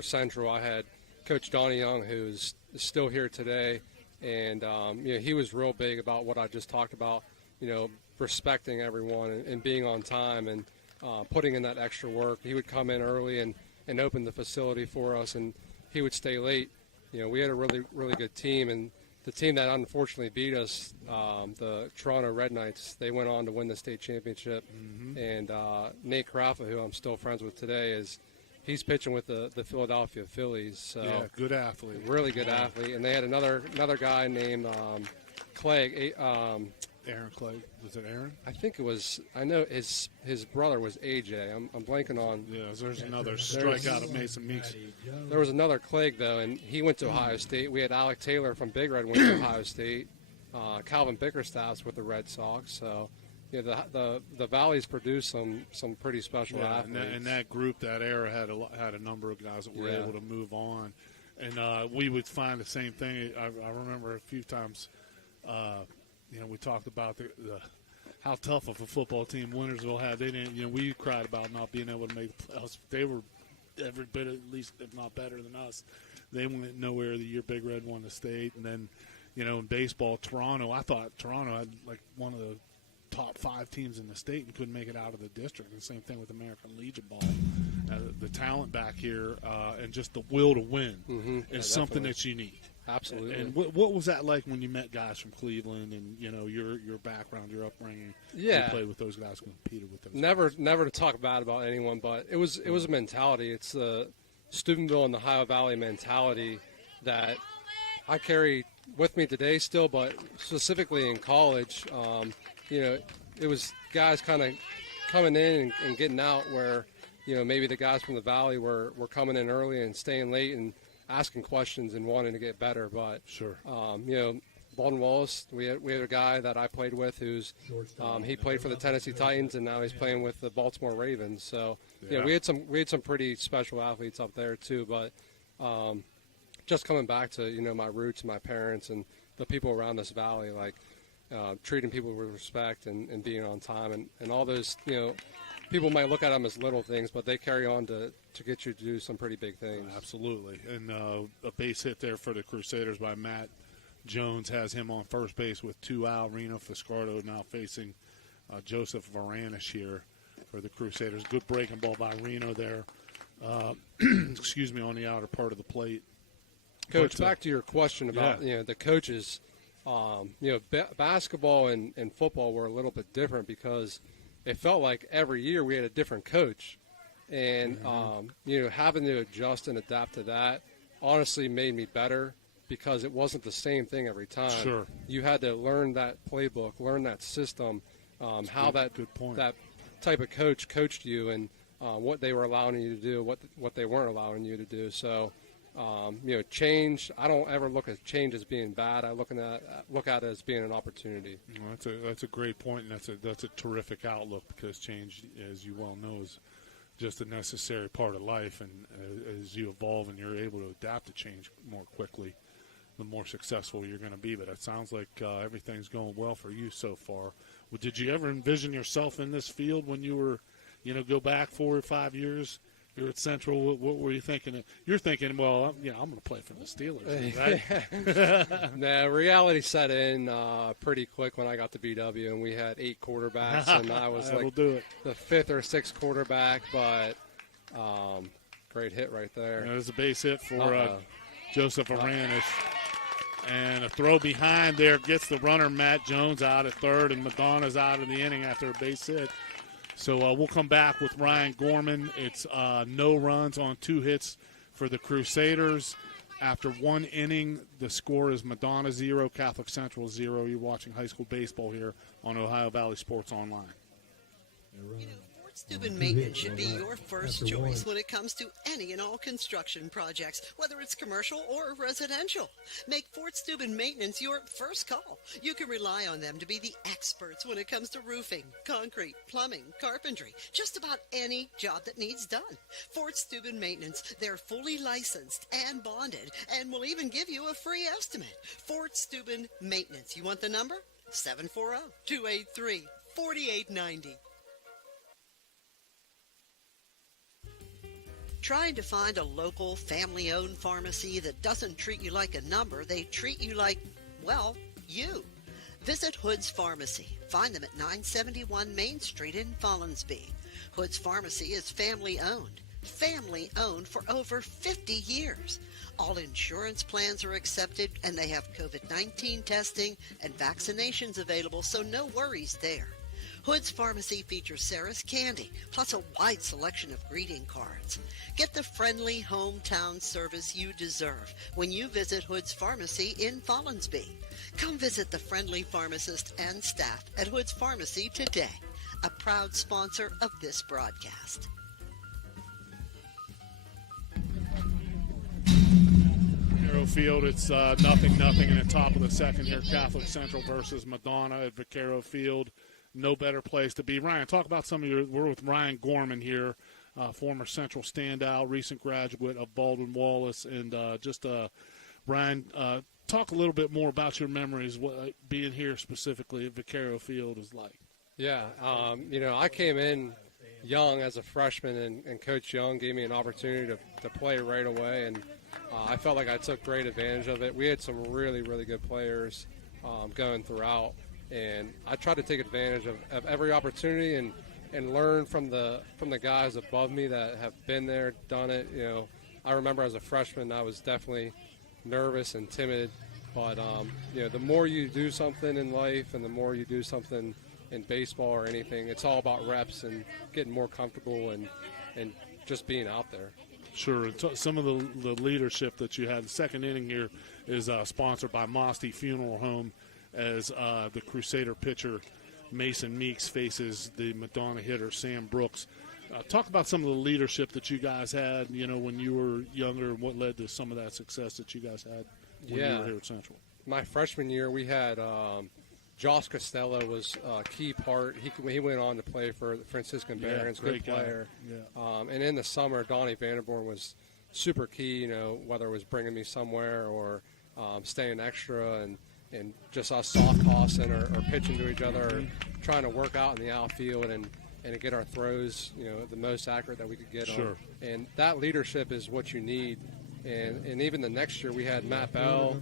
Central, I had Coach Donnie Young, who's still here today, and he was real big about what I just talked about. Respecting everyone and being on time and putting in that extra work. He would come in early and open the facility for us, and he would stay late. We had a really, really good team, and the team that unfortunately beat us, the Toronto Red Knights, they went on to win the state championship. Mm-hmm. And Nate Carafa, who I'm still friends with today, he's pitching with the Philadelphia Phillies. So yeah, good athlete. Really good athlete. And they had another guy named Clegg. Aaron Clegg. Was it Aaron? I think it was. I know his brother was AJ. I'm blanking on. Yeah, there's another strikeout of Mason Meeks. There was another Clegg, though, and he went to Ohio State. We had Alec Taylor from Big Red went to Ohio State. Calvin Bickerstaff's with the Red Sox. So, the Valley's produced some pretty special athletes. And that group, that era, had a number of guys that were able to move on. And we would find the same thing. I remember a few times we talked about the how tough of a football team Wintersville had. They didn't. We cried about not being able to make the playoffs. They were every bit, at least if not better than us. They went nowhere the year Big Red won the state, and then in baseball, Toronto. I thought Toronto had like one of the top 5 teams in the state and couldn't make it out of the district. And same thing with American Legion ball. The talent back here and just the will to win is something that's unique. Absolutely. And what was that like when you met guys from Cleveland and your background, your upbringing? Yeah, you played with those guys, competed with those. Never to talk bad about anyone, but it was a mentality. It's the Steubenville and the Ohio Valley mentality that I carry with me today still, but specifically in college, it was guys kind of coming in and getting out where maybe the guys from the Valley were coming in early and staying late and asking questions and wanting to get better. But sure, Baldwin Wallace, we had a guy that I played with who's he played for the Tennessee Titans and now he's playing with the Baltimore Ravens. So we had some pretty special athletes up there too. But just coming back to my roots and my parents and the people around this valley, like treating people with respect and being on time and all those people might look at them as little things, but they carry on to get you to do some pretty big things. Absolutely. And a base hit there for the Crusaders by Matt Jones has him on first base with 2 out. Reno Fiscardo now facing Joseph Varanish here for the Crusaders. Good breaking ball by Reno there. Excuse me, on the outer part of the plate. Coach, back to your question about the coaches. Basketball and football were a little bit different because it felt like every year we had a different coach. And, having to adjust and adapt to that honestly made me better because it wasn't the same thing every time. Sure. You had to learn that playbook, learn that system, how that type of coach coached you and what they were allowing you to do, what they weren't allowing you to do. So, change, I don't ever look at change as being bad. I look at it as being an opportunity. Well, that's a great point, and that's a terrific outlook because change, as you well know, is just a necessary part of life. And as you evolve and you're able to adapt to change more quickly, the more successful you're going to be. But it sounds like everything's going well for you so far. Well, did you ever envision yourself in this field when you were, go back 4 or 5 years? You're at Central. What were you thinking? You're thinking, well, I'm going to play for the Steelers, right? No, reality set in pretty quick when I got to BW, and we had 8 quarterbacks, and I was like the 5th or 6th quarterback. But great hit right there. There's a base hit for Joseph Aranish. And a throw behind there gets the runner Matt Jones out at third, and Madonna's out of the inning after a base hit. So we'll come back with Ryan Gorman. It's no runs on 2 hits for the Crusaders. After 1 inning, the score is Madonna 0, Catholic Central 0. You're watching high school baseball here on Ohio Valley Sports Online. Fort Steuben Maintenance should be your first choice when it comes to any and all construction projects, whether it's commercial or residential. Make Fort Steuben Maintenance your first call. You can rely on them to be the experts when it comes to roofing, concrete, plumbing, carpentry, just about any job that needs done. Fort Steuben Maintenance, they're fully licensed and bonded and will even give you a free estimate. Fort Steuben Maintenance. You want the number? 740-283-4890. Trying to find a local, family-owned pharmacy that doesn't treat you like a number, they treat you like, well, you. Visit Hood's Pharmacy. Find them at 971 Main Street in Follinsby. Hood's Pharmacy is family-owned. Family-owned for over 50 years. All insurance plans are accepted, and they have COVID-19 testing and vaccinations available, so no worries there. Hood's Pharmacy features Sarah's Candy, plus a wide selection of greeting cards. Get the friendly hometown service you deserve when you visit Hood's Pharmacy in Follinsby. Come visit the friendly pharmacist and staff at Hood's Pharmacy today, a proud sponsor of this broadcast. Field, it's 0-0 in the top of the second here. Catholic Central versus Madonna at Vaquero Field. No better place to be. Ryan, talk about we're with Ryan Gorman here, former Central standout, recent graduate of Baldwin Wallace. And Ryan, talk a little bit more about your memories, what being here specifically at Vaquero Field is like. Yeah, I came in young as a freshman, and Coach Young gave me an opportunity to play right away, and I felt like I took great advantage of it. We had some really, really good players going throughout, and I tried to take advantage of every opportunity and learn from the guys above me that have been there, done it. I remember as a freshman, I was definitely nervous and timid, but the more you do something in life and the more you do something in baseball or anything, it's all about reps and getting more comfortable and just being out there. Sure. Some of the leadership that you had. The second inning here is sponsored by Mosty Funeral Home as the Crusader pitcher Mason Meeks faces the Madonna hitter Sam Brooks. Talk about some of the leadership that you guys had, when you were younger, and what led to some of that success that you guys had when you were here at Central. My freshman year, we had Josh Costello was a key part. He went on to play for the Franciscan Barons, good player. Yeah. And in the summer, Donnie Vanderborn was super key, whether it was bringing me somewhere or staying extra and just us soft tossing or pitching to each other or trying to work out in the outfield and to get our throws, the most accurate that we could get on. And that leadership is what you need. And even the next year, we had Matt Bell.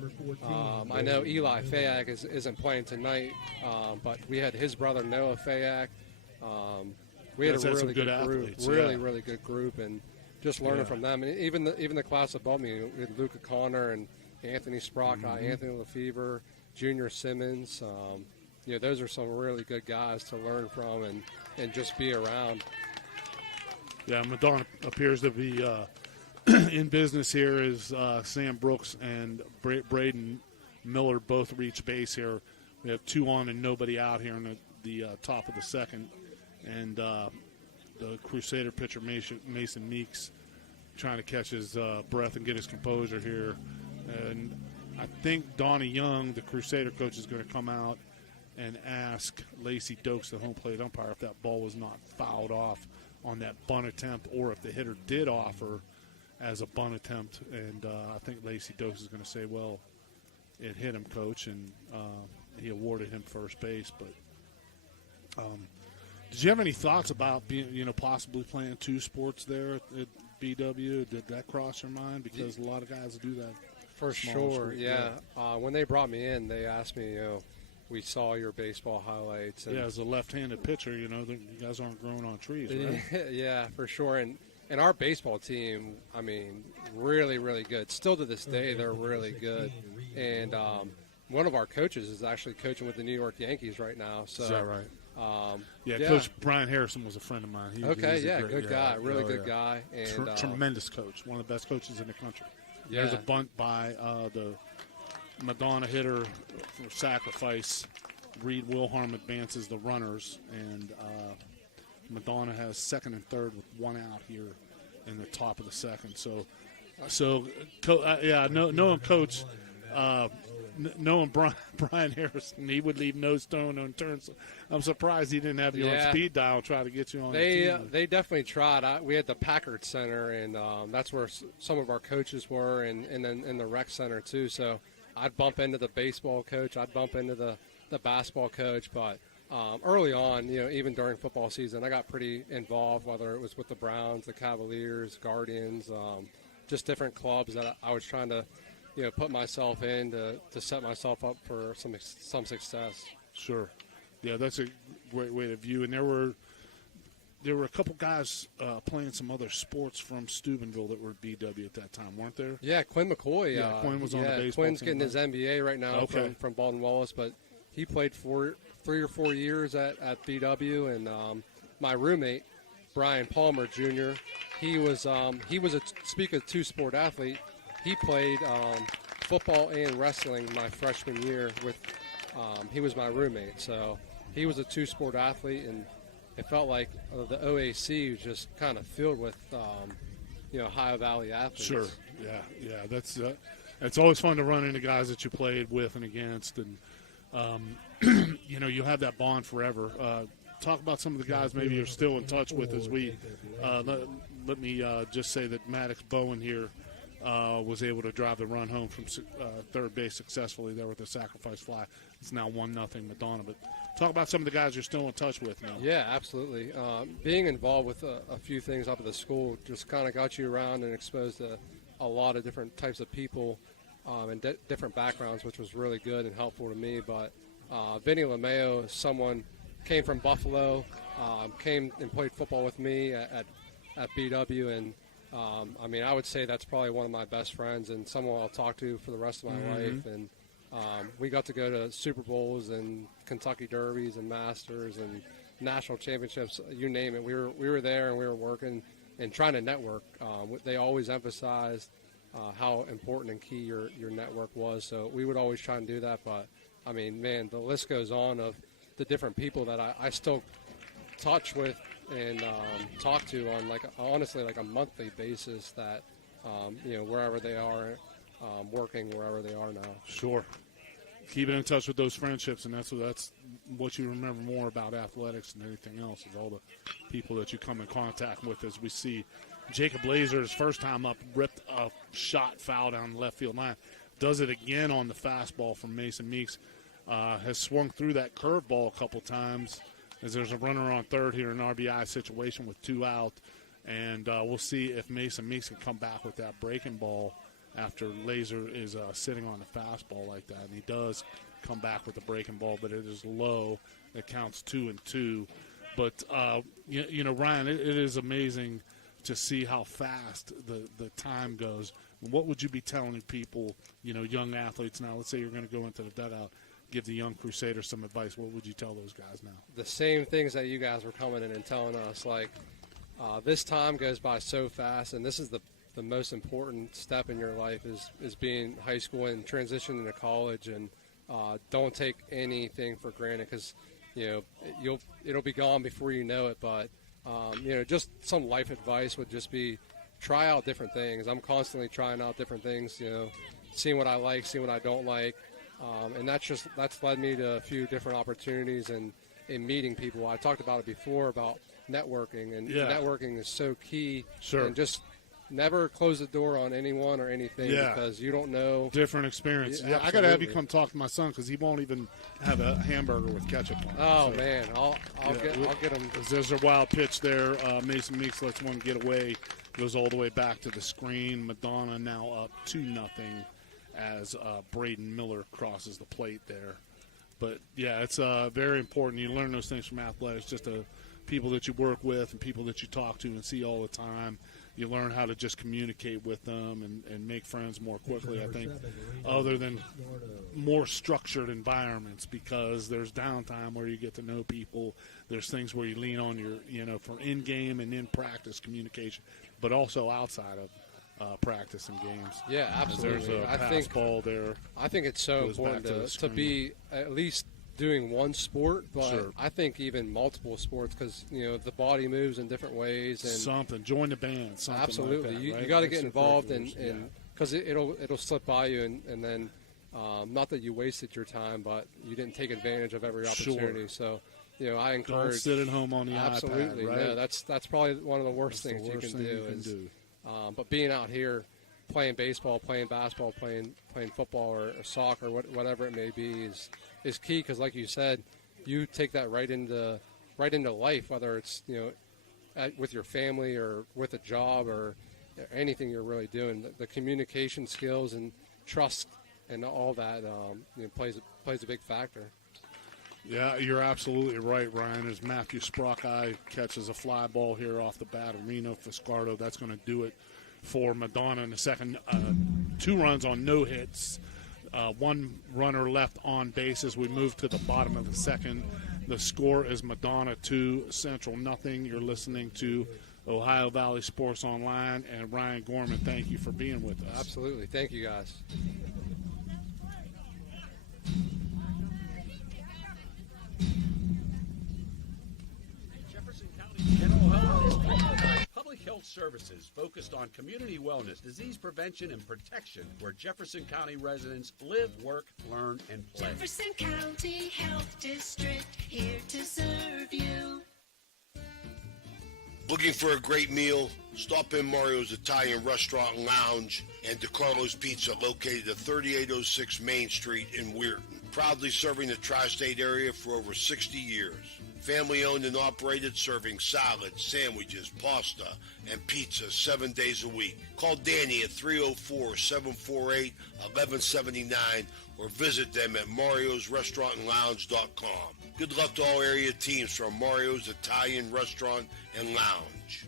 I know Eli Fayak isn't playing tonight, but we had his brother Noah Fayak. We had a really good group, really good group, and just learning from them. And even the class above me, we had Luca Connor and Anthony Sprocka, Anthony Lefevre, Junior Simmons. Those are some really good guys to learn from and just be around. Yeah, Madonna appears to be in business here as Sam Brooks and Braden Miller both reach base here. We have 2 on and nobody out here in the top of the second. And the Crusader pitcher Mason Meeks trying to catch his breath and get his composure here. And I think Donnie Young, the Crusader coach, is going to come out and ask Lacey Dokes, the home plate umpire, if that ball was not fouled off on that bunt attempt or if the hitter did offer as a bunt attempt. And I think Lacey Dokes is going to say, well, it hit him, coach, and he awarded him first base. But did you have any thoughts about being, possibly playing 2 sports there at BW? Did that cross your mind? Because a lot of guys do that. For sure, yeah. When they brought me in, they asked me, we saw your baseball highlights. And as a left-handed pitcher, you guys aren't growing on trees, right? Yeah, for sure. And our baseball team, really, really good. Still to this day, they're really good. And one of our coaches is actually coaching with the New York Yankees right now. So, is that right? Coach Brian Harrison was a friend of mine. He's a great, good guy, good guy. And tremendous coach, one of the best coaches in the country. Yeah. There's a bunt by the Madonna hitter for sacrifice. Reed Wilharm advances the runners, and Madonna has second and third with one out here in the top of the second. Knowing Coach, knowing Brian Harrison, he would leave no stone unturned. So I'm surprised he didn't have you on speed dial try to get you on the team. They definitely tried. We had the Packard Center, and that's where some of our coaches were, and then in the rec center too. So I'd bump into the baseball coach. I'd bump into the basketball coach. But early on, even during football season, I got pretty involved, whether it was with the Browns, the Cavaliers, Guardians, just different clubs that I was trying to put myself in to set myself up for some success. Sure. Yeah, that's a great way to view. And there were a couple guys playing some other sports from Steubenville that were at BW at that time, weren't there? Yeah, Quinn McCoy. Yeah, Quinn was on the baseball Quinn's team. getting his MBA right now from Baldwin Wallace, but he played 3 or 4 years at BW. And my roommate, Brian Palmer Jr., he was speaking of two-sport athlete. He played football and wrestling my freshman year with. He was my roommate, so he was a two-sport athlete, and it felt like the OAC was just kind of filled with, Ohio Valley athletes. Sure, yeah. That's it's always fun to run into guys that you played with and against, and you have that bond forever. Talk about some of the guys maybe you're still in touch with as we. Let me just say that Maddox Bowen here. Was able to drive the run home from third base successfully there with the sacrifice fly. It's now 1-0 Madonna. But talk about some of the guys you're still in touch with now. Yeah, absolutely. Being involved with a few things up at the school just kind of got you around and exposed to a lot of different types of people and different backgrounds, which was really good and helpful to me. But Vinny LeMayo is someone came from Buffalo, came and played football with me at BW, and I would say that's probably one of my best friends and someone I'll talk to for the rest of my life. And we got to go to Super Bowls and Kentucky Derbies and Masters and national championships, you name it. We were there and we were working and trying to network. They always emphasized how important and key your network was. So we would always try and do that. But, the list goes on of the different people that I still touch with and talk to on honestly a monthly basis that wherever they are working wherever they are now. Sure. Keeping in touch with those friendships, and that's what you remember more about athletics than anything else is all the people that you come in contact with. As we see Jacob Lazer's first time up ripped a shot foul down the left field line, does it again on the fastball from Mason Meeks, has swung through that curveball a couple times. As there's a runner on third here, an RBI situation with 2 out, and we'll see if Mason Meeks can come back with that breaking ball after Laser is sitting on the fastball like that, and he does come back with the breaking ball, but it is low. It counts 2-2. But Ryan, it is amazing to see how fast the time goes. What would you be telling people, young athletes now? Let's say you're going to go into the dugout. Give the young Crusaders some advice. What would you tell those guys now? The same things that you guys were coming in and telling us. This time goes by so fast, and this is the most important step in your life is being high school and transitioning to college. And don't take anything for granted because it'll be gone before you know it. But just some life advice would just be try out different things. I'm constantly trying out different things. Seeing what I like, seeing what I don't like. And that's led me to a few different opportunities and in meeting people. I talked about it before about networking, and networking is so key. Sure. And just never close the door on anyone or anything because you don't know. Different experience. Yeah, I got to have you come talk to my son because he won't even have a hamburger with ketchup on it. Oh, so, man. I'll get him. There's a wild pitch there. Mason Meeks lets one get away. Goes all the way back to the screen. Madonna now up 2-0. As Braden Miller crosses the plate there. But, yeah, it's very important. You learn those things from athletics, just people that you work with and people that you talk to and see all the time. You learn how to just communicate with them and make friends more quickly, I think, other than more structured environments because there's downtime where you get to know people. There's things where you lean on your, for in-game and in-practice communication, but also outside of practice and games. Yeah, absolutely. There's a pass ball there. I think it's so important to be at least doing one sport, but Sure. I think even multiple sports because, the body moves in different ways. And join the band. Something absolutely. Like that, you right? got to That's get involved because it'll slip by you, and then not that you wasted your time, but you didn't take advantage of every opportunity. Sure. So, I encourage. Don't sit at home on the absolutely, iPad, right? No, that's probably one of the worst things you can do. But being out here, playing baseball, playing basketball, playing football or soccer, whatever it may be, is key. Because, like you said, you take that right into life, whether it's with your family or with a job or anything you're really doing. The communication skills and trust and all that plays a big factor. Yeah, you're absolutely right, Ryan. As Matthew Sprockeye catches a fly ball here off the bat of Reno Fiscardo, that's going to do it for Madonna in the second. 2 runs on no hits. 1 runner left on base as we move to the bottom of the second. The score is Madonna 2, Central nothing. You're listening to Ohio Valley Sports Online, and Ryan Gorman, thank you for being with us. Absolutely. Thank you, guys. Jefferson County General Health Public Health Services focused on community wellness, disease prevention, and protection, where Jefferson County residents live, work, learn, and play. Jefferson County Health District, here to serve you. Looking for a great meal? Stop in Mario's Italian Restaurant and Lounge and DeCarlo's Pizza, located at 3806 Main Street in Weirton. Proudly serving the tri-state area for over 60 years. Family owned and operated, serving salads, sandwiches, pasta, and pizza 7 days a week. Call Danny at 304-748-1179 or visit them at mariosrestaurantandlounge.com. Good luck to all area teams from Mario's Italian Restaurant and Lounge.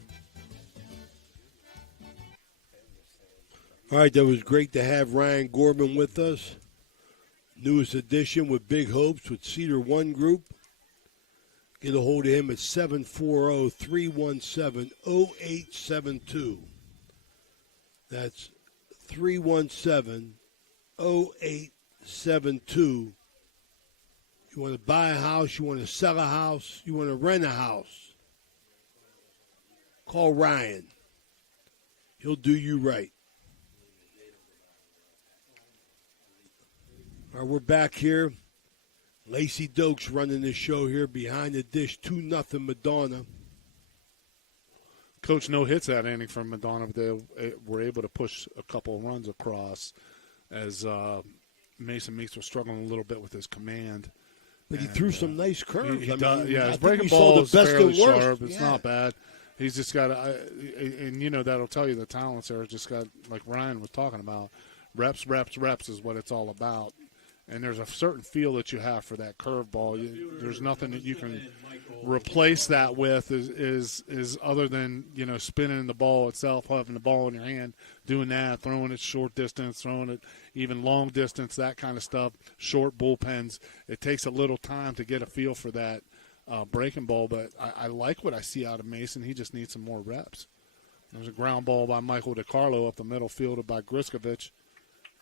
All right, that was great to have Ryan Gorman with us. Newest edition with Big Hopes with Cedar One Group. Get a hold of him at 740-317-0872. That's 317-0872. You want to buy a house, you want to sell a house, you want to rent a house. Call Ryan. He'll do you right. All right, we're back here. Lacey Dokes running the show here behind the dish, 2-0 Madonna. Coach, no hits that inning from Madonna, but they were able to push a couple of runs across as Mason Meeks was struggling a little bit with his command. But he threw some nice curves. His breaking ball is fairly sharp. It's not bad. He's just got and that'll tell you the talents there. Just got, like Ryan was talking about, reps is what it's all about. And there's a certain feel that you have for that curveball. There's nothing that you can replace that with is other than, spinning the ball itself, having the ball in your hand, doing that, throwing it short distance, throwing it even long distance, that kind of stuff, short bullpens. It takes a little time to get a feel for that breaking ball, but I like what I see out of Mason. He just needs some more reps. There's a ground ball by Michael DiCarlo up the middle, fielded by Griskovich.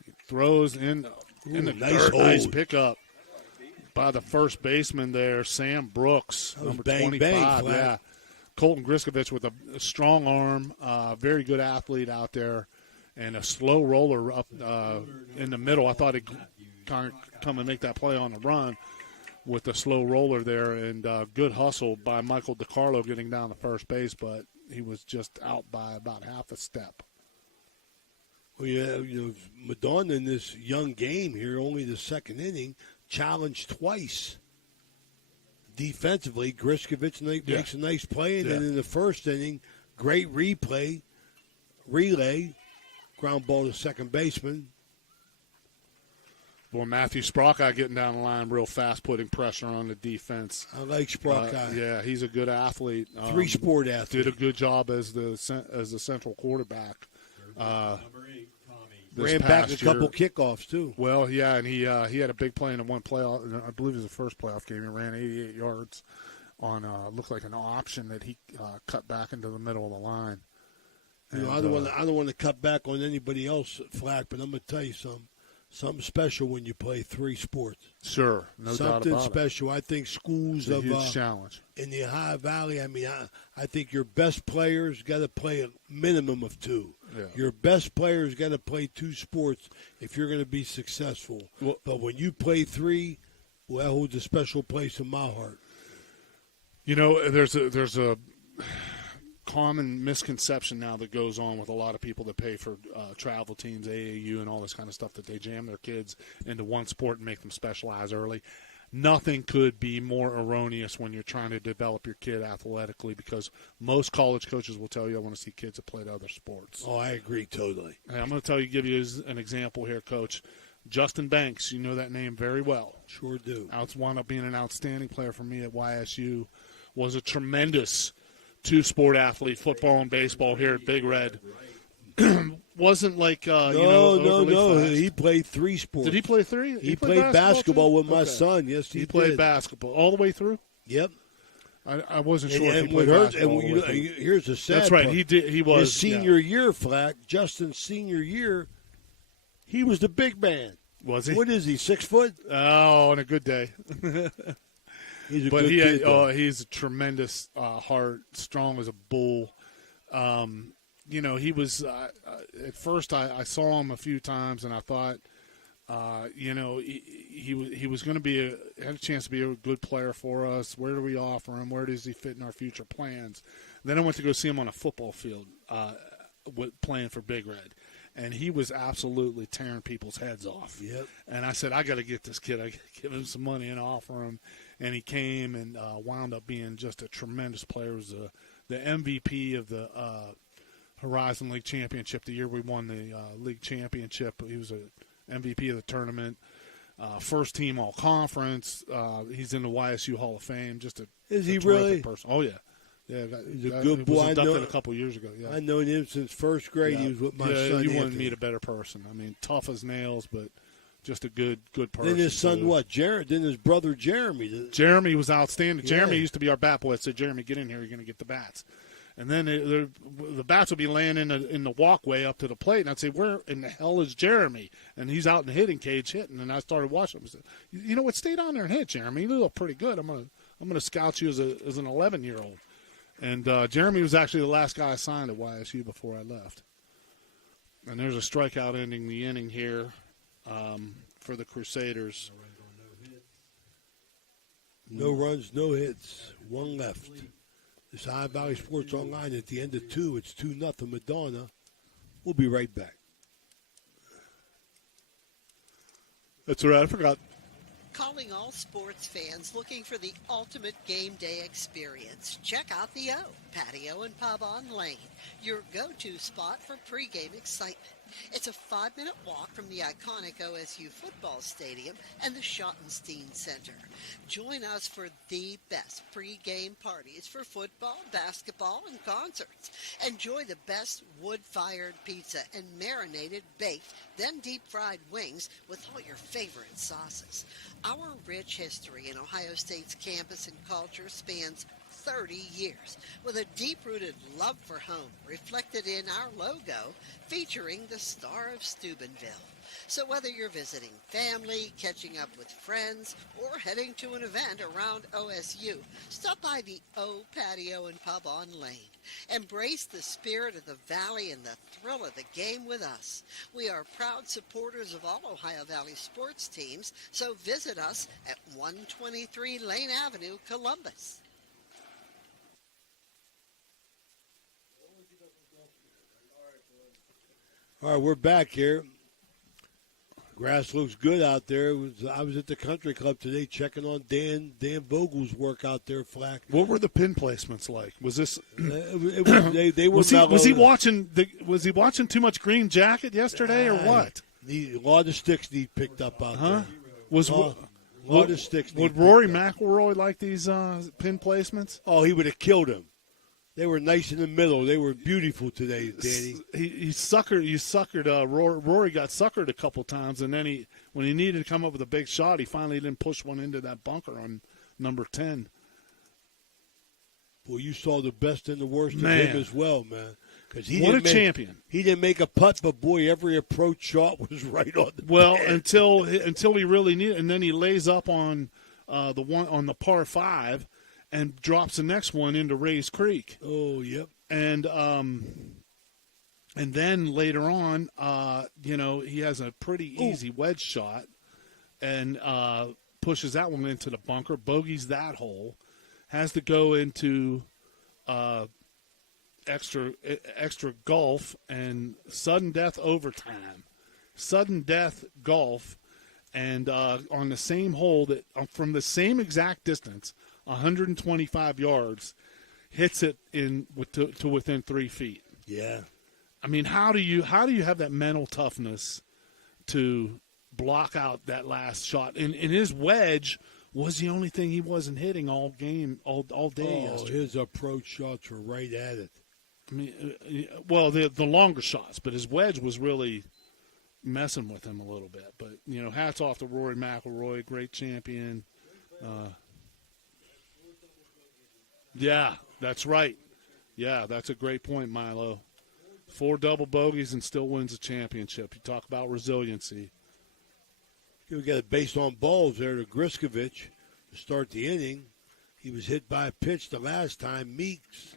He throws in the dirt. Nice pickup by the first baseman there, Sam Brooks, number 25. Bang, yeah, Colton Griskovich with a strong arm, very good athlete out there, and a slow roller up in the middle. I thought he'd come and make that play on the run with the slow roller there, and good hustle by Michael DiCarlo getting down to first base, but he was just out by about half a step. Well, yeah, Madonna in this young game here, only the second inning, challenged twice defensively. Griskovich makes a nice play, and then in the first inning, great relay, ground ball to second baseman. Well, Matthew Sprockeye getting down the line real fast, putting pressure on the defense. I like Sprockeye. Yeah, he's a good athlete. Three-sport athlete. Did a good job as the central quarterback. Ran back a couple kickoffs, too. Well, yeah, and he had a big play in one playoff. I believe it was the first playoff game. He ran 88 yards on looked like an option that he cut back into the middle of the line. And, I don't want to cut back on anybody else, Flack, but I'm going to tell you something. something special when you play 3 sports. Sure, no doubt Something about special. I think schools It's a huge challenge in the Ohio Valley. I mean, I think your best players got to play a minimum of 2. Yeah. Your best players got to play 2 sports if you're going to be successful. But when you play 3, well, that holds a special place in my heart. You know, there's a common misconception now that goes on with a lot of people that pay for travel teams, AAU, and all this kind of stuff, that they jam their kids into one sport and make them specialize early. Nothing could be more erroneous when you're trying to develop your kid athletically, because most college coaches will tell you, I want to see kids that played other sports. Oh, I agree totally. And I'm going to give you an example here, Coach. Justin Banks, you know that name very well. Sure do. Wound up being an outstanding player for me at YSU, was a tremendous 2-sport athlete, football and baseball here at Big Red. Wasn't like, No. He played 3 sports. Did he play 3? He played basketball with my son. Yes, he played did. basketball all the way through? Yep. I wasn't sure if and he played basketball. Here's the sad That's right. part. He was. His senior year, Flack, Justin's senior year, he was the big man. Was he? What is he, 6 foot? Oh, on a good day. He's a good kid, though. He's a tremendous heart, strong as a bull. He was at first I saw him a few times and I thought, he was going to had a chance to be a good player for us. Where do we offer him? Where does he fit in our future plans? Then I went to go see him on a football field playing for Big Red. And he was absolutely tearing people's heads off. Yep. And I said, I got to get this kid. I got to give him some money and offer him. And he came and wound up being just a tremendous player. He was the MVP of the Horizon League Championship the year we won the league championship. He was an MVP of the tournament. First team all conference. He's in the YSU Hall of Fame. Just a terrific really? person. Oh, yeah. Yeah, he's a good boy. Was inducted a couple years ago. Yeah, I known him since first grade. Yeah. He was with my son. You wouldn't Anthony. meet a better person. I mean, tough as nails, but just a good person. Then his son, Jared? Then his brother, Jeremy. Jeremy was outstanding. Yeah. Jeremy used to be our bat boy. I said, Jeremy, get in here. You're going to get the bats. And then the bats would be laying in the walkway up to the plate, and I'd say, where in the hell is Jeremy? And he's out in the hitting cage hitting. And I started watching him. I said, you know what? Stay down there and hit, Jeremy. You look pretty good. I'm gonna scout you as an 11-year-old. And Jeremy was actually the last guy I signed at YSU before I left. And there's a strikeout ending the inning here for the Crusaders. No runs, no hits, 1 left. This Ohio Valley Sports Online at the end of 2. It's 2-0 Madonna. We'll be right back. That's right. I forgot. Calling all sports fans looking for the ultimate game day experience. Check out the O, Patio and Pub on Lane, your go-to spot for pregame excitement. It's a 5-minute walk from the iconic OSU football stadium and the Schottenstein Center. Join us for the best pregame parties for football, basketball, and concerts. Enjoy the best wood-fired pizza and marinated, baked, then deep-fried wings with all your favorite sauces. Our rich history in Ohio State's campus and culture spans 30 years, with a deep-rooted love for home reflected in our logo featuring the Star of Steubenville. So whether you're visiting family, catching up with friends, or heading to an event around OSU, stop by the O Patio and Pub on Lane. Embrace the spirit of the Valley and the thrill of the game with us. We are proud supporters of all Ohio Valley sports teams, so visit us at 123 Lane Avenue, Columbus. All right, we're back here. Grass looks good out there. I was at the country club today checking on Dan Vogel's work out there, Flack. What were the pin placements like? Was this? They were. Was he watching? Was he watching too much Green Jacket yesterday, or what? A lot of sticks he picked up out there. A lot of sticks. Would Rory McIlroy like these pin placements? Oh, he would have killed him. They were nice in the middle. They were beautiful today, Danny. He suckered. Rory got suckered a couple times, and then when he needed to come up with a big shot, he finally didn't push one into that bunker on number 10. Well, you saw the best and the worst of him as well, man. Because what a champion! He didn't make a putt, but boy, every approach shot was right on the pad. until he really needed, and then he lays up on the par 5 and drops the next one into Rays Creek. Oh, yep. And then later on, he has a pretty easy wedge shot and pushes that one into the bunker, bogeys that hole, has to go into extra golf and sudden death overtime. Sudden death golf, and on the same hole that from the same exact distance, 125 yards, hits it to within 3 feet. Yeah. I mean, how do you have that mental toughness to block out that last shot? And his wedge was the only thing he wasn't hitting all game, all day yesterday. His approach shots were right at it. I mean, well, the longer shots, but his wedge was really messing with him a little bit. But, hats off to Rory McIlroy, great champion. Yeah, that's right. Yeah, that's a great point, Milo. 4 double bogeys and still wins a championship. You talk about resiliency. We got it based on balls there to Griskovich to start the inning. He was hit by a pitch the last time. Meeks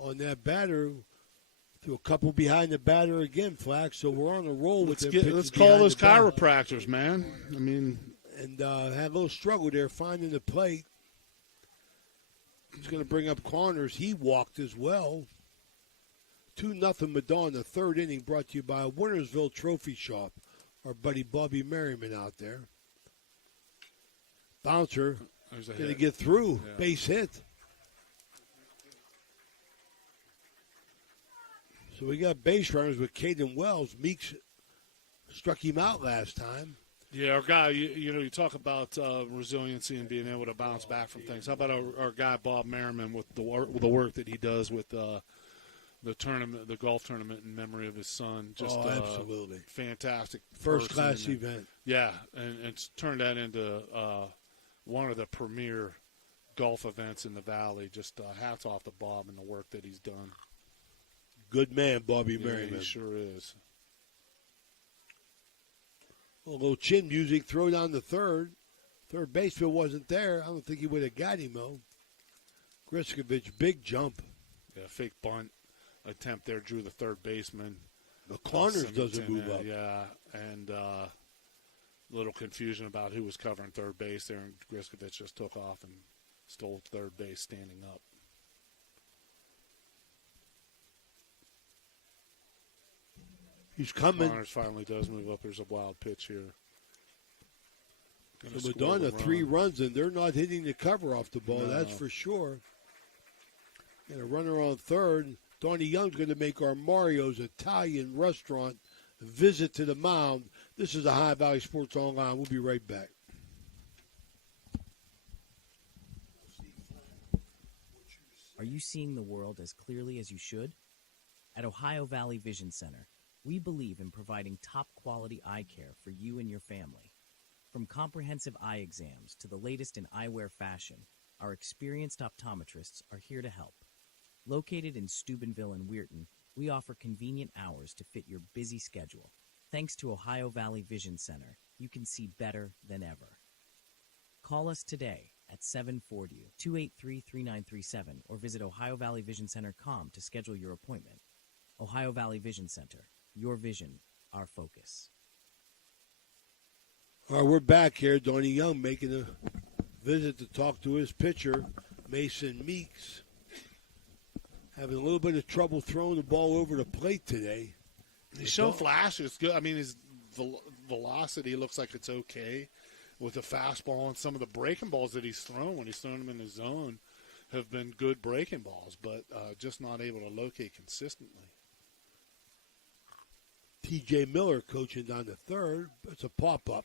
on that batter threw a couple behind the batter again, Flack. So we're on a roll with them. Let's call those chiropractors, man. I mean, and had a little struggle there finding the plate. He's going to bring up Connors. He walked as well. 2-0 Madonna, third inning, brought to you by Wintersville Trophy Shop. Our buddy Bobby Merriman out there. Bouncer going to get through. Yeah. Base hit. So we got base runners with Caden Wells. Meeks struck him out last time. Yeah, our guy, you talk about resiliency and being able to bounce back from things. How about our guy Bob Merriman with the work that he does with the tournament, the golf tournament in memory of his son? Just absolutely fantastic, first class event. Yeah, and it's turned that into one of the premier golf events in the Valley. Just hats off to Bob and the work that he's done. Good man, Bobby Merriman. He sure is. A little chin music, throw down the third. Third baseman wasn't there. I don't think he would have got him, though. Griskovich, big jump. Yeah, fake bunt attempt there, drew the third baseman. The Connors doesn't move up. Yeah, and a little confusion about who was covering third base there, and Griskovich just took off and stole third base standing up. He's coming. Connors finally does move up. There's a wild pitch here. So Madonna, 3 runs, and they're not hitting the cover off the ball. No. That's for sure. And a runner on third. Donnie Young's going to make our Mario's Italian restaurant visit to the mound. This is the High Valley Sports Online. We'll be right back. Are you seeing the world as clearly as you should? At Ohio Valley Vision Center, we believe in providing top-quality eye care for you and your family. From comprehensive eye exams to the latest in eyewear fashion, our experienced optometrists are here to help. Located in Steubenville and Weirton, we offer convenient hours to fit your busy schedule. Thanks to Ohio Valley Vision Center, you can see better than ever. Call us today at 740-283-3937 or visit OhioValleyVisionCenter.com to schedule your appointment. Ohio Valley Vision Center. Your vision, our focus. All right, we're back here. Donnie Young making a visit to talk to his pitcher, Mason Meeks. Having a little bit of trouble throwing the ball over the plate today. He's shown flashes. Good. I mean, his velocity looks like it's okay with the fastball, and some of the breaking balls that he's thrown when he's thrown them in the zone have been good breaking balls, but just not able to locate consistently. T.J. Miller coaching down the third. It's a pop-up.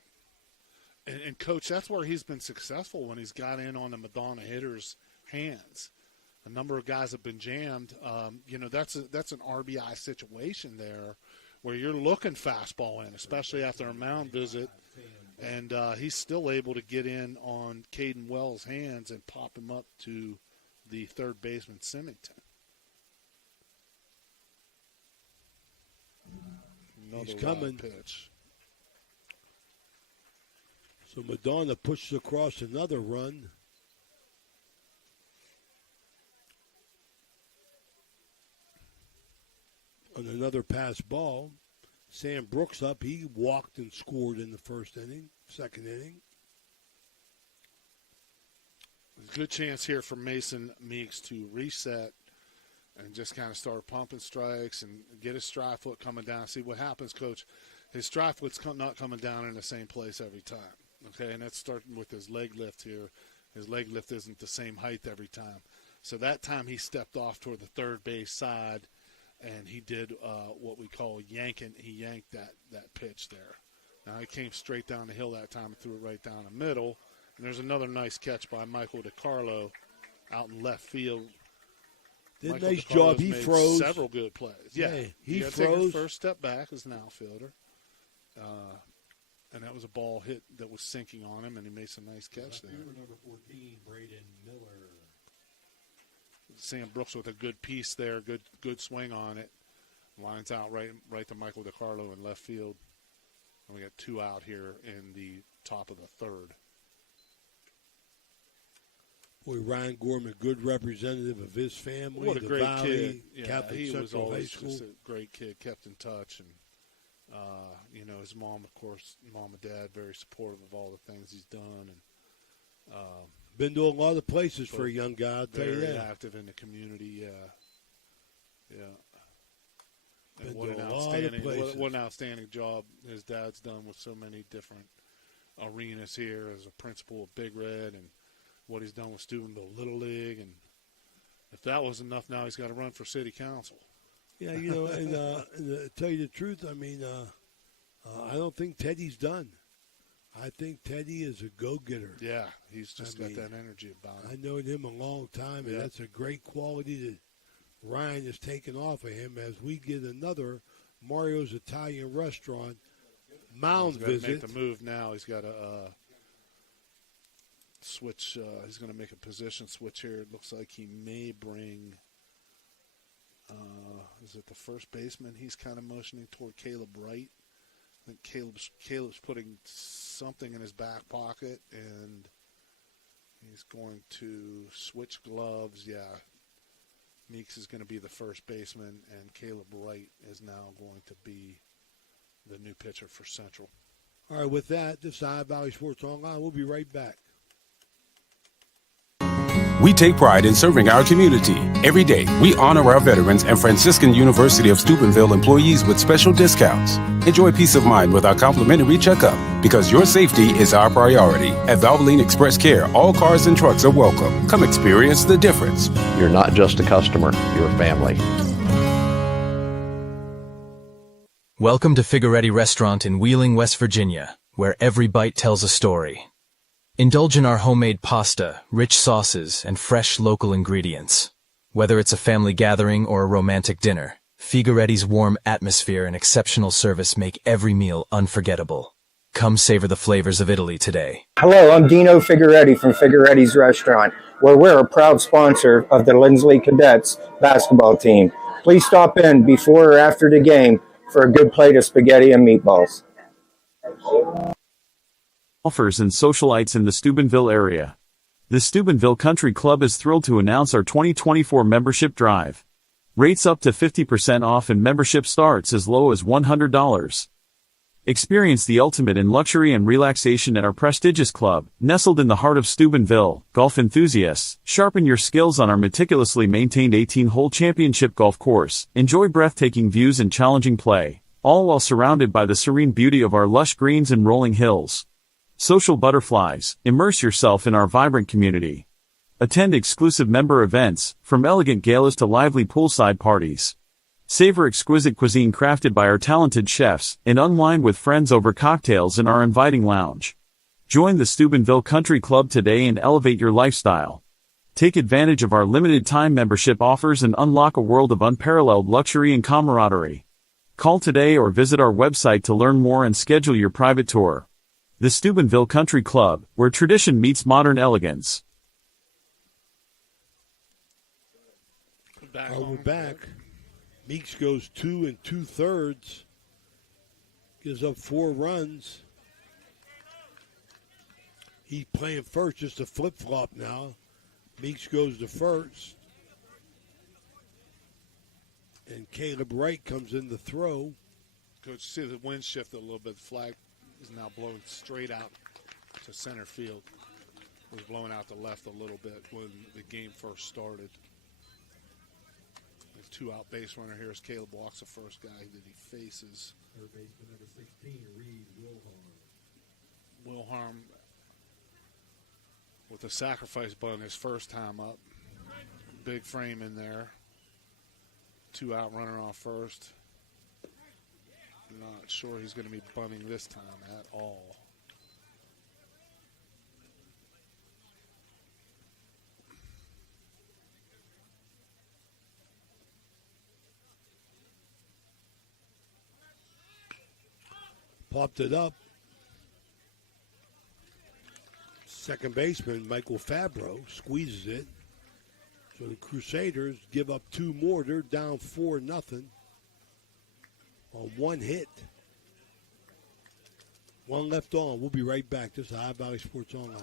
And, Coach, that's where he's been successful when he's got in on the Madonna hitters' hands. A number of guys have been jammed. That's an RBI situation there where you're looking fastball in, especially after a mound visit. And he's still able to get in on Caden Wells' hands and pop him up to the third baseman, Symington. Another He's coming. Pitch. So Madonna pushes across another run. On another pass ball. Sam Brooks up. He walked and scored in the second inning. There's a good chance here for Mason Meeks to reset and just kind of start pumping strikes and get his stride foot coming down. See what happens, Coach. His stride foot's not coming down in the same place every time. Okay, and that's starting with his leg lift here. His leg lift isn't the same height every time. So that time he stepped off toward the third base side, and he did what we call yanking. He yanked that pitch there. Now he came straight down the hill that time and threw it right down the middle. And there's another nice catch by Michael DiCarlo out in left field. Did a Michael nice DiCarlo's job. He made froze. Several good plays. Yeah, he gotta froze. Take his first step back as an outfielder. And that was a ball hit that was sinking on him, and he made some nice catch there. Number 14, Braden Miller. Sam Brooks with a good piece there, good swing on it. Lines out right to Michael DiCarlo in left field. And we got 2 out here in the top of the third. Boy, Ryan Gorman, good representative of his family. What a great Valley, kid. Yeah, Catholic he Central was always High School. just a great kid, kept in touch. And, his mom, of course, mom and dad, very supportive of all the things he's done. And been to a lot of places for a young guy, I'll tell you very that. active in the community, yeah. And Been to a lot of places. what an outstanding job his dad's done with so many different arenas here as a principal of Big Red, and what he's done with Steubenville Little League. And if that was enough, now he's got to run for city council. Yeah, and to tell you the truth, I mean, I don't think Teddy's done. I think Teddy is a go-getter. Yeah, he's just got that energy about him. I known him a long time, and that's a great quality that Ryan has taken off of him as we get another Mario's Italian Restaurant mound he's visit. Make the move now. He's got to switch. He's going to make a position switch here. It looks like he may bring. Is it the first baseman? He's kind of motioning toward Caleb Wright. I think Caleb's putting something in his back pocket, and he's going to switch gloves. Yeah, Meeks is going to be the first baseman, and Caleb Wright is now going to be the new pitcher for Central. All right, with that, this is Ohio Valley Sports Online. We'll be right back. We take pride in serving our community. Every day, we honor our veterans and Franciscan University of Steubenville employees with special discounts. Enjoy peace of mind with our complimentary checkup, because your safety is our priority. At Valvoline Express Care, all cars and trucks are welcome. Come experience the difference. You're not just a customer, you're family. Welcome to Figueretti Restaurant in Wheeling, West Virginia, where every bite tells a story. Indulge in our homemade pasta, rich sauces, and fresh local ingredients. Whether it's a family gathering or a romantic dinner, Figueretti's warm atmosphere and exceptional service make every meal unforgettable. Come savor the flavors of Italy today. Hello, I'm Dino Figueretti from Figueretti's Restaurant, where we're a proud sponsor of the Lindsley Cadets basketball team. Please stop in before or after the game for a good plate of spaghetti and meatballs. Golfers and socialites in the Steubenville area. The Steubenville Country Club is thrilled to announce our 2024 membership drive. Rates up to 50% off and membership starts as low as $100. Experience the ultimate in luxury and relaxation at our prestigious club, nestled in the heart of Steubenville. Golf enthusiasts, sharpen your skills on our meticulously maintained 18-hole championship golf course. Enjoy breathtaking views and challenging play, all while surrounded by the serene beauty of our lush greens and rolling hills. Social butterflies, immerse yourself in our vibrant community. Attend exclusive member events, from elegant galas to lively poolside parties. Savor exquisite cuisine crafted by our talented chefs, and unwind with friends over cocktails in our inviting lounge. Join the Steubenville Country Club today and elevate your lifestyle. Take advantage of our limited-time membership offers and unlock a world of unparalleled luxury and camaraderie. Call today or visit our website to learn more and schedule your private tour. The Steubenville Country Club, where tradition meets modern elegance. We're back. Meeks goes 2 2/3. gives up 4 runs. He's playing first, just a flip-flop now. Meeks goes to first. And Caleb Wright comes in to throw. Coach, see the wind shifted a little bit. The flag is now blowing straight out to center field. It was blowing out to left a little bit when the game first started. The 2-out base runner here is Caleb Walks, the first guy that he faces. Third baseman number 16, Reed Wilhelm. Wilhelm with a sacrifice bunt his first time up. Big frame in there. 2-out runner on first. Not sure he's going to be bunting this time at all. Popped it up. Second baseman Michael Fabro squeezes it. So the Crusaders give up 2 more. They're down 4-0 on 1 hit. 1 left on. We'll be right back. This is Ohio Valley Sports Online.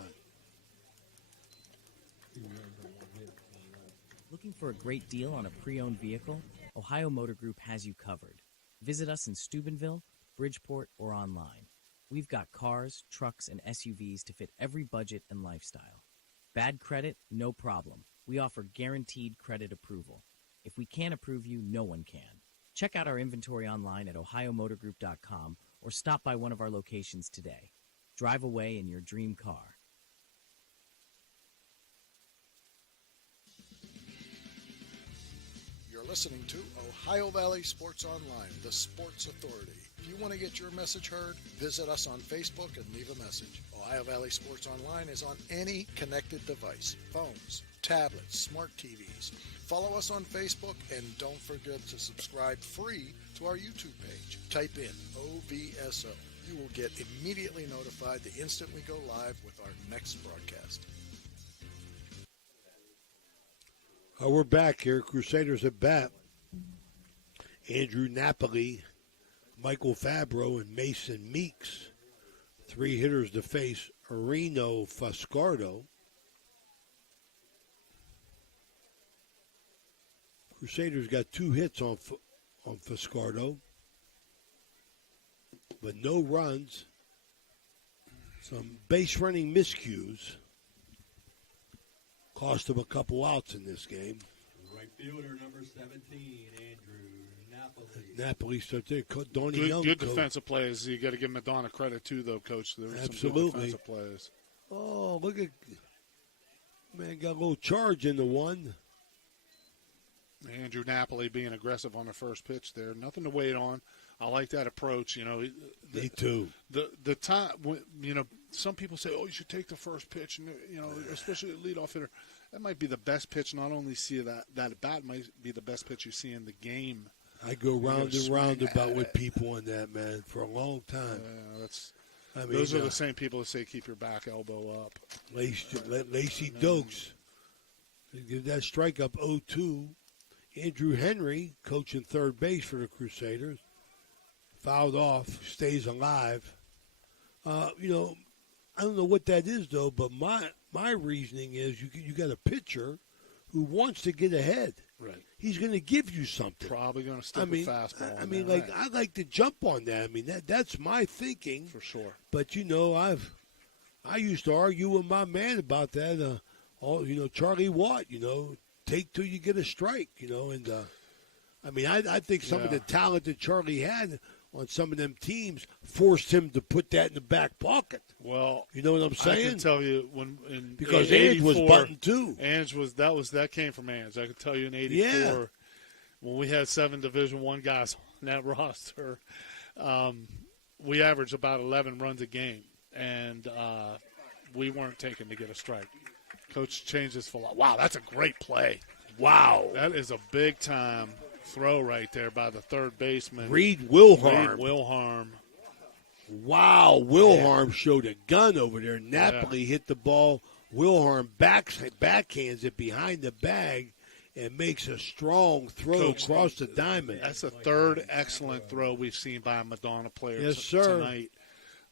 Looking for a great deal on a pre-owned vehicle? Ohio Motor Group has you covered. Visit us in Steubenville, Bridgeport, or online. We've got cars, trucks, and SUVs to fit every budget and lifestyle. Bad credit? No problem. We offer guaranteed credit approval. If we can't approve you, no one can. Check out our inventory online at ohiomotorgroup.com or stop by one of our locations today. Drive away in your dream car. You're listening to Ohio Valley Sports Online, the sports authority. If you want to get your message heard, visit us on Facebook and leave a message. Ohio Valley Sports Online is on any connected device, phones, tablets, smart TVs. Follow us on Facebook and don't forget to subscribe free to our YouTube page. Type in OVSO. You will get immediately notified the instant we go live with our next broadcast. We're back here. Crusaders at bat. Andrew Napoli, Michael Fabro, and Mason Meeks. 3 hitters to face Areno Fuscardo. Crusaders got 2 hits on Fuscardo, but no runs. Some base running miscues cost them a couple outs in this game. Right fielder number 17, Andrew Napoli. Napoli starts there. Donnie Young. Good defensive plays. You got to give Madonna credit too, though, Coach. There were some good defensive plays. Oh, look at man! Got a little charge in the one. Andrew Napoli being aggressive on the first pitch there. Nothing to wait on. I like that approach. You know, me too. The time, you know, some people say, "Oh, you should take the first pitch," and you know, especially the leadoff hitter. That might be the best pitch. Not only see that at bat might be the best pitch you see in the game. I go round and round about with people on that, man, for a long time. Yeah, those are the same people that say keep your back elbow up. Lacey Dokes give that strike up 0-2. Andrew Henry, coaching third base for the Crusaders, fouled off, stays alive. You know, I don't know what that is though, but my reasoning is you got a pitcher who wants to get ahead. Right. He's going to give you something. Probably going to stick a fastball. I mean, like I like to jump on that. I mean, that's my thinking for sure. But you know, I used to argue with my man about that. Charlie Watt. You know, take till you get a strike. You know, and I mean, I think some of the talent that Charlie had on some of them teams forced him to put that in the back pocket. Well, you know what I'm saying? I can tell you because Ange was button too. Ange that came from Ange. I can tell you in '84 when we had 7 Division I guys on that roster, we averaged about 11 runs a game, and we weren't taken to get a strike. Coach changed his philosophy. Wow, that's a great play. Wow, that is a big time throw right there by the third baseman. Reed Wilhelm. Wow, Wilhelm showed a gun over there. Napoli hit the ball. Wilhelm backhands it behind the bag, and makes a strong throw across the diamond. That's the third excellent throw we've seen by a Madonna player Yes, sir. tonight.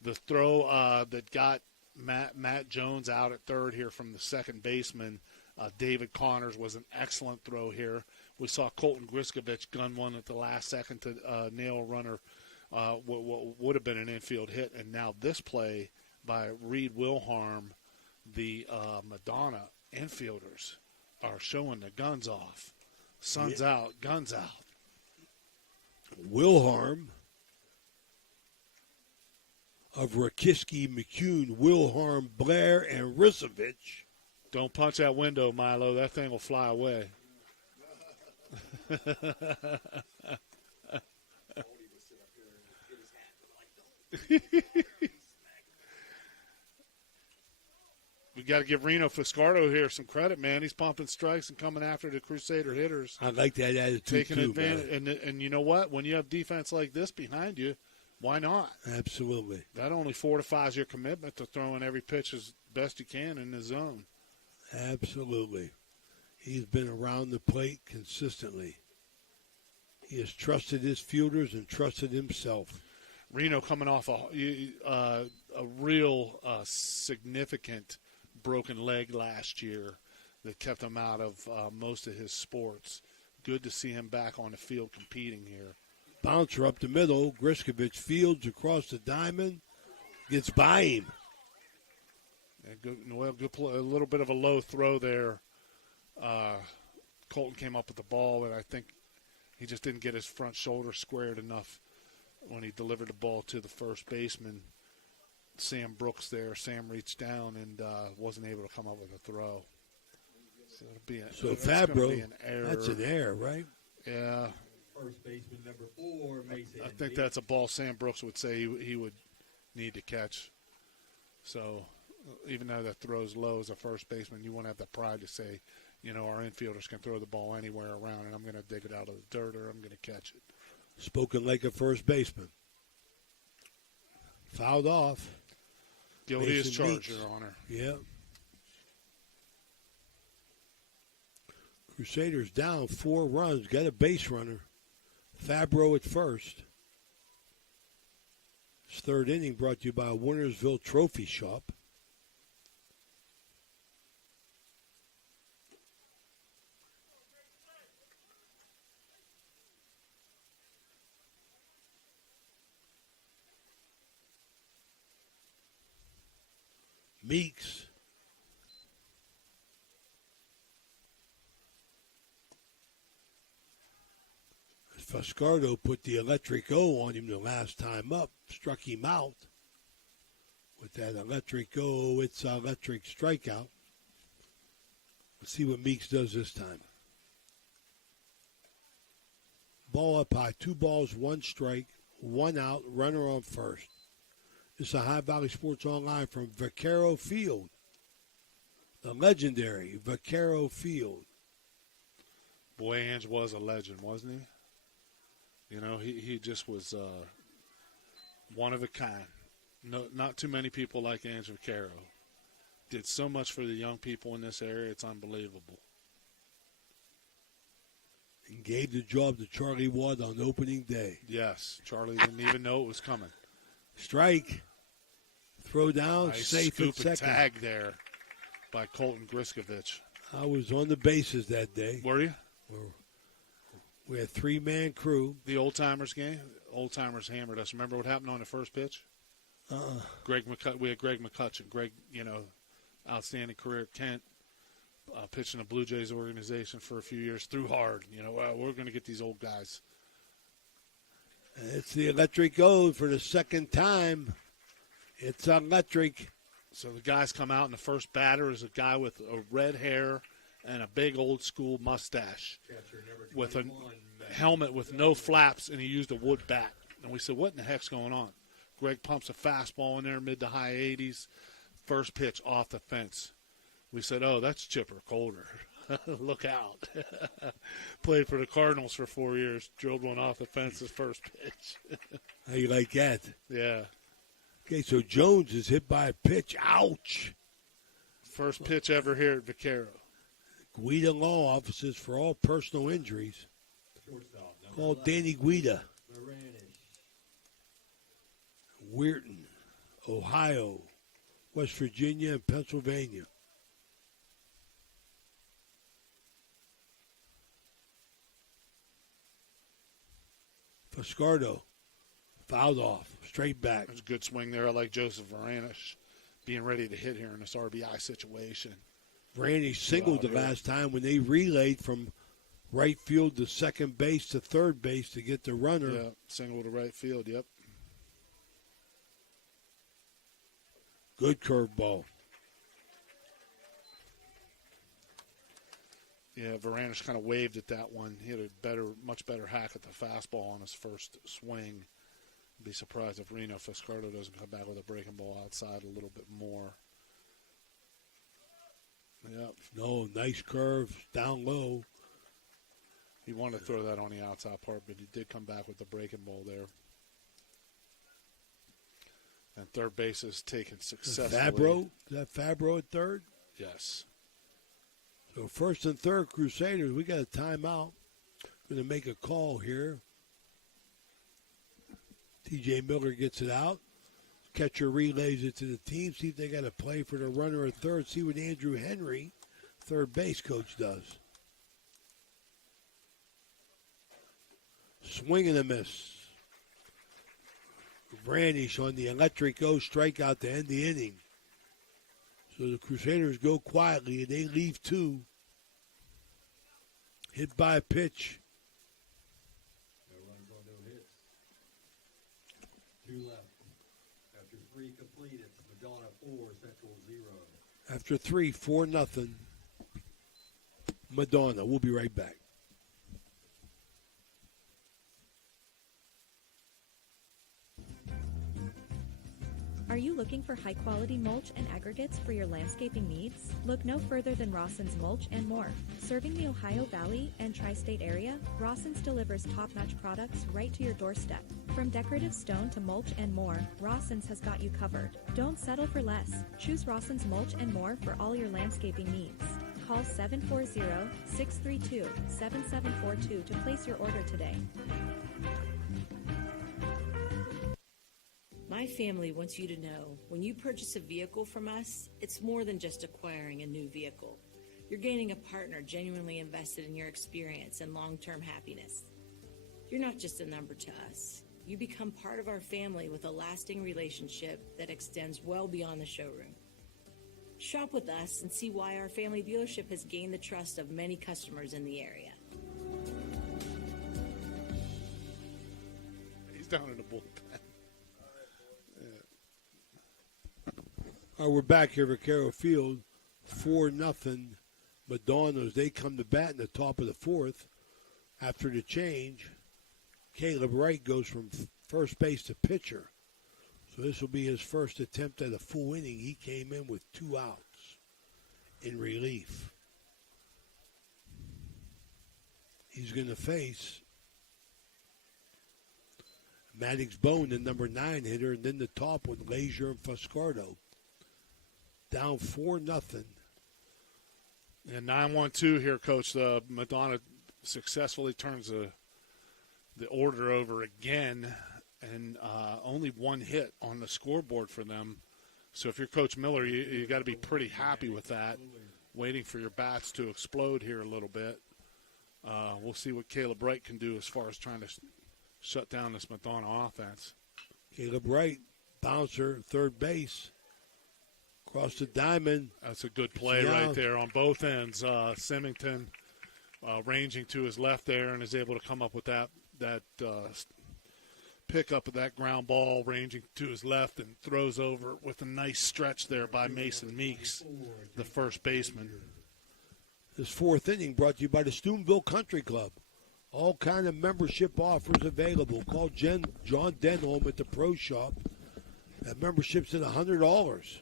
The throw that got Matt Jones out at third here from the second baseman, David Connors, was an excellent throw here. We saw Colton Griskovich gun one at the last second to nail a runner, what would have been an infield hit. And now this play by Reed Wilharm, the Madonna infielders are showing the guns off. Sun's out, guns out. Wilharm of Rakiski, McCune, Wilharm, Blair, and Risovich. Don't punch that window, Milo. That thing will fly away. We got to give Reno Fiscardo here some credit, man. He's pumping strikes and coming after the Crusader hitters. I like that attitude, taking advantage. And you know what? When you have defense like this behind you, why not? Absolutely. That only fortifies your commitment to throwing every pitch as best you can in the zone. Absolutely. He's been around the plate consistently. He has trusted his fielders and trusted himself. Reno coming off a real significant broken leg last year that kept him out of most of his sports. Good to see him back on the field competing here. Bouncer up the middle. Griskovich fields across the diamond. Gets by him. Good play, a little bit of a low throw there. Colton came up with the ball, and I think he just didn't get his front shoulder squared enough when he delivered the ball to the first baseman, Sam Brooks there. Sam reached down and wasn't able to come up with a throw. So Fabro, that's an error, right? Yeah. First baseman number 4 makes it. I think that's a ball Sam Brooks would say he would need to catch. So even though that throw's low as a first baseman, you want to have the pride to say, you know, our infielders can throw the ball anywhere around, and I'm going to dig it out of the dirt or I'm going to catch it. Spoken like a first baseman. Fouled off. Guilty as charged, Your Honor. Yeah. Crusaders down 4 runs. Got a base runner. Fabro at first. This third inning brought to you by Wintersville Trophy Shop. Meeks. Fiscardo put the electric O on him the last time up, struck him out with that electric O. It's an electric strikeout. Let's see what Meeks does this time. Ball up high, 2 balls, 1 strike, 1 out, runner on first. This is a High Valley Sports Online from Vaquero Field. The legendary Vaquero Field. Boy, Ange was a legend, wasn't he? You know, he just was one of a kind. No, not too many people like Ange Vaquero. Did so much for the young people in this area, it's unbelievable. And gave the job to Charlie Watt on opening day. Yes, Charlie didn't even know it was coming. Strike. Throw down, Nice safe scoop at second. and tag there by Colton Griskovich. I was on the bases that day. Were you? We had 3-man crew. The Old Timers game? Old Timers hammered us. Remember what happened on the first pitch? We had Greg McCutcheon. Greg, you know, outstanding career at Kent, pitching the Blue Jays organization for a few years. Threw hard. You know, we're going to get these old guys. It's the electric O for the second time. It's electric. So the guys come out, and the first batter is a guy with a red hair and a big old-school mustache with a helmet with no flaps, and he used a wood bat. And we said, what in the heck's going on? Greg pumps a fastball in there, mid to high 80s. First pitch off the fence. We said, oh, that's Chipper Colder. Look out. Played for the Cardinals for 4 years. Drilled one off the fence his first pitch. How you like that? Yeah. Okay, so Jones is hit by a pitch. Ouch. First pitch ever here at Vaquero. Guida Law Offices for all personal injuries. Call Danny Guida. Weirton, Ohio, West Virginia, and Pennsylvania. Fascardo fouled off, straight back. It was a good swing there. I like Joseph Varanish being ready to hit here in this RBI situation. Varanish singled the last time when they relayed from right field to second base to third base to get the runner. Yeah, single to right field, yep. Good curveball. Yeah, Varanish kind of waved at that one. He had a much better hack at the fastball on his first swing. I'd be surprised if Reno Fascardo doesn't come back with a breaking ball outside a little bit more. Yep. No, nice curve, down low. He wanted to throw that on the outside part, but he did come back with the breaking ball there. And third base is taken successfully. Fabro? Is that Fabro at third? Yes. So first and third, Crusaders, we got a timeout. Going to make a call here. T.J. Miller gets it out. Catcher relays it to the team. See if they got a play for the runner at third. See what Andrew Henry, third base coach, does. Swing and a miss. Varanish on the electric O strikeout to end the inning. So the Crusaders go quietly, and they leave two. Hit by a pitch. No runs on no hits. 2 left. After 3 complete, it's Madonna 4, Central 0. After 3, 4-0. Madonna. We'll be right back. Are you looking for high-quality mulch and aggregates for your landscaping needs? Look no further than Rawson's Mulch and More. Serving the Ohio Valley and tri-state area, Rawson's delivers top-notch products right to your doorstep. From decorative stone to mulch and more, Rawson's has got you covered. Don't settle for less. Choose Rawson's Mulch and More for all your landscaping needs. Call 740-632-7742 to place your order today. My family wants you to know, when you purchase a vehicle from us, it's more than just acquiring a new vehicle. You're gaining a partner genuinely invested in your experience and long-term happiness. You're not just a number to us. You become part of our family with a lasting relationship that extends well beyond the showroom. Shop with us and see why our family dealership has gained the trust of many customers in the area. He's down in the bullpen. All right, we're back here at Vaquero Field. 4-0 Madonnas. They come to bat in the top of the fourth. After the change, Caleb Wright goes from first base to pitcher. So this will be his first attempt at a full inning. He came in with 2 outs in relief. He's going to face Maddox Bone, the number 9 hitter, and then the top with Lazier and Fascardo. Down 4-0. And 9-1-2 here, Coach. Madonna successfully turns the order over again, and only 1 hit on the scoreboard for them. So if you're Coach Miller, you got to be pretty happy with that. Waiting for your bats to explode here a little bit. We'll see what Caleb Wright can do as far as trying to shut down this Madonna offense. Caleb Wright, bouncer, third base. Across the diamond. That's a good play right there on both ends. Symington ranging to his left there and is able to come up with that pick up of that ground ball, ranging to his left, and throws over with a nice stretch there by Mason Meeks, the first baseman. This fourth inning brought to you by the Steubenville Country Club. All kind of membership offers available. Call John Denholm at the Pro Shop. That membership's at $100.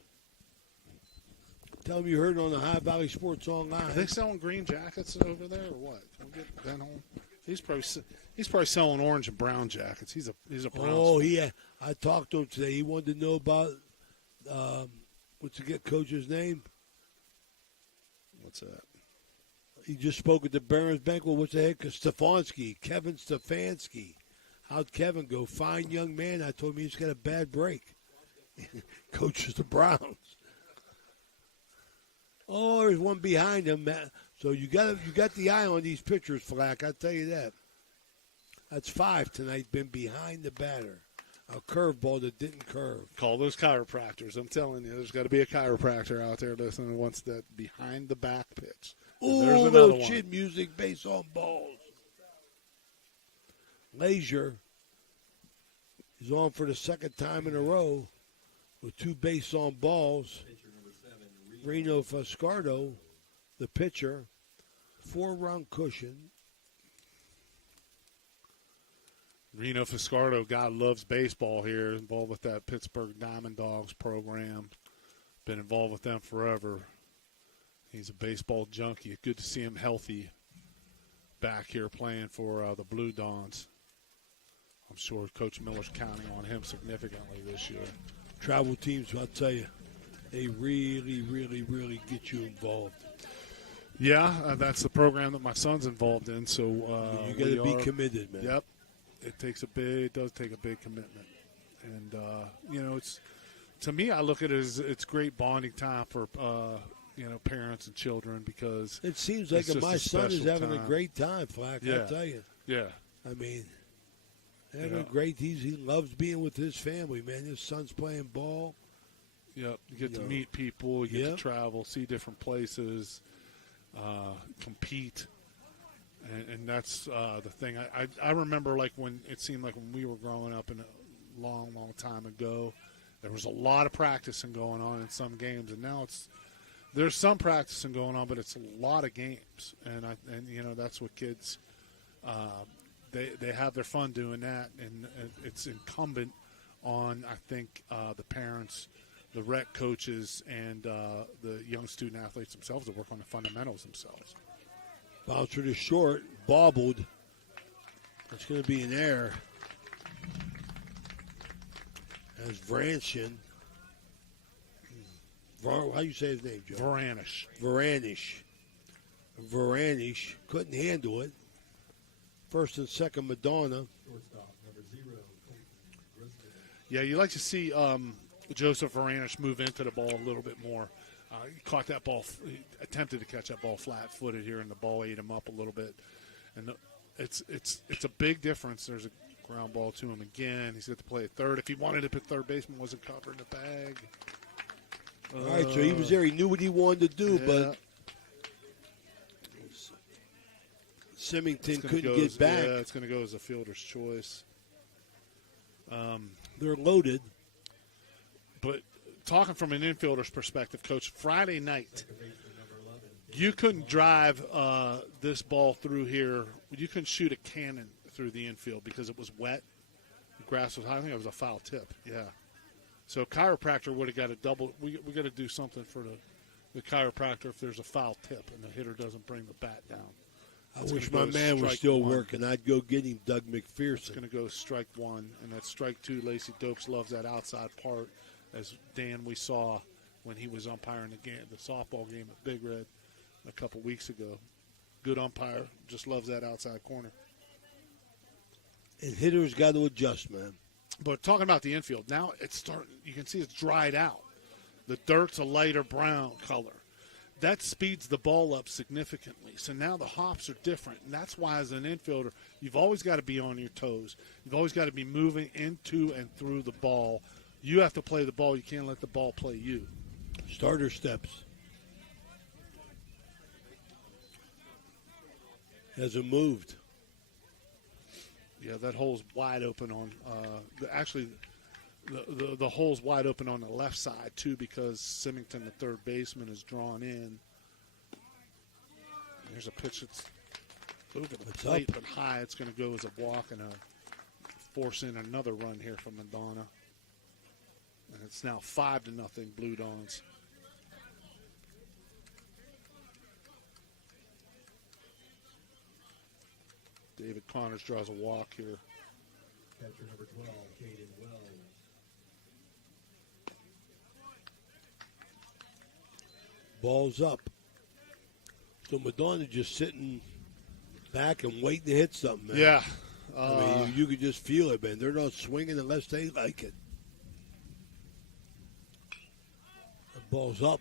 Tell them you heard it on the High Valley Sports Online. Are they selling green jackets over there or what? We'll get Denholm. He's probably selling orange and brown jackets. He's a Browns Oh, fan. yeah. I talked to him today. He wanted to know about what's the coach's name? What's that? He just spoke at the Barons Banquet. What's the heck? Stefanski, Kevin Stefanski. How'd Kevin go? Fine young man. I told him he's got a bad break. Coaches the Browns. Oh, there's one behind him. So you got the eye on these pitchers, Flack. I'll tell you that. That's 5 tonight. Been behind the batter. A curveball that didn't curve. Call those chiropractors. I'm telling you, there's got to be a chiropractor out there listening who wants that behind the back pitch. Ooh, there's another little one. chin music based on balls. Leisure is on for the second time in a row with 2 base on balls. Reno Fuscardo, the pitcher, 4-run cushion. Reno Fuscardo, God loves baseball here, involved with that Pittsburgh Diamond Dogs program. Been involved with them forever. He's a baseball junkie. Good to see him healthy back here playing for the Blue Dons. I'm sure Coach Miller's counting on him significantly this year. Travel teams, I'll tell you, they really, really, really get you involved. Yeah, that's the program that my son's involved in. So you got to be committed, man. Yep, it does take a big commitment, and it's to me, I look at it as it's great bonding time for parents and children because it seems like my son is having a great time, Flack. Yeah. I'll tell you. Yeah, I mean, having a great. He loves being with his family, man. His son's playing ball. Yep, you get to meet people, you get to travel, see different places, compete, and that's the thing. I remember like when it seemed like when we were growing up in a long, long time ago, there was a lot of practicing going on in some games, and now there's some practicing going on, but it's a lot of games, and that's what kids they have their fun doing that, and it's incumbent on I think the parents, the rec coaches, and the young student athletes themselves to work on the fundamentals themselves. Bouncer to short, bobbled. It's going to be an error. As Vranshin. How do you say his name, Joe? Varanish couldn't handle it. First and second, Madonna. Yeah, you like to see Joseph Varanish move into the ball a little bit more. He caught that ball, he attempted to catch that ball flat-footed here, and the ball ate him up a little bit. And it's a big difference. There's a ground ball to him again. He's got to play at third. If he wanted to put third baseman, wasn't covering the bag. All right, so he was there. He knew what he wanted to do, but Symington couldn't get back. Yeah, it's going to go as a fielder's choice. They're loaded. But talking from an infielder's perspective, Coach, Friday night, you couldn't drive this ball through here. You couldn't shoot a cannon through the infield because it was wet. The grass was high. I think it was a foul tip. Yeah. So chiropractor would have got a double. We got to do something for the chiropractor if there's a foul tip and the hitter doesn't bring the bat down. I wish my man was still working. I'd go get him, Doug McPherson. It's going to go strike one, and that's strike two. Lacey Dokes loves that outside part, as Dan we saw when he was umpiring the softball game at Big Red a couple weeks ago. Good umpire, just loves that outside corner. And hitters got to adjust, man. But talking about the infield, now it's starting. You can see it's dried out. The dirt's a lighter brown color. That speeds the ball up significantly. So now the hops are different. And that's why as an infielder, you've always got to be on your toes. You've always got to be moving into and through the ball. You have to play the ball. You can't let the ball play you. Starter steps. Hasn't moved. Yeah, that hole's wide open on the hole's wide open on the left side, too, because Symington, the third baseman, is drawn in. There's a pitch that's over the plate, but high. It's going to go as a walk and force in another run here from Madonna. And it's now 5-0 Blue Dons. David Connors draws a walk here. Catcher number 12, Caden Wells. Ball's up. So Madonna just sitting back and waiting to hit something, man. Yeah. I mean, you could just feel it, man. They're not swinging unless they like it. The ball's up.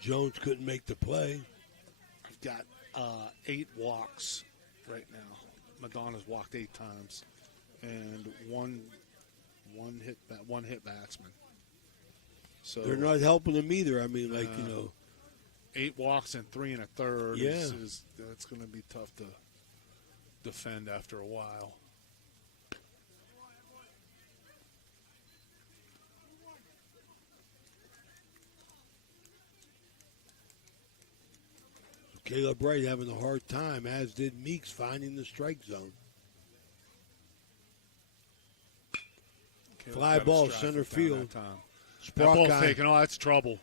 Jones couldn't make the play. I've got 8 walks right now. Madonna's walked 8 times, and one hit batsman. So They're not helping them either. I mean, 8 walks and 3 1/3. Yeah. That's going to be tough to defend after a while. Caleb Wright having a hard time, as did Meeks, finding the strike zone. Fly ball center field. That ball's taken. Oh, that's trouble.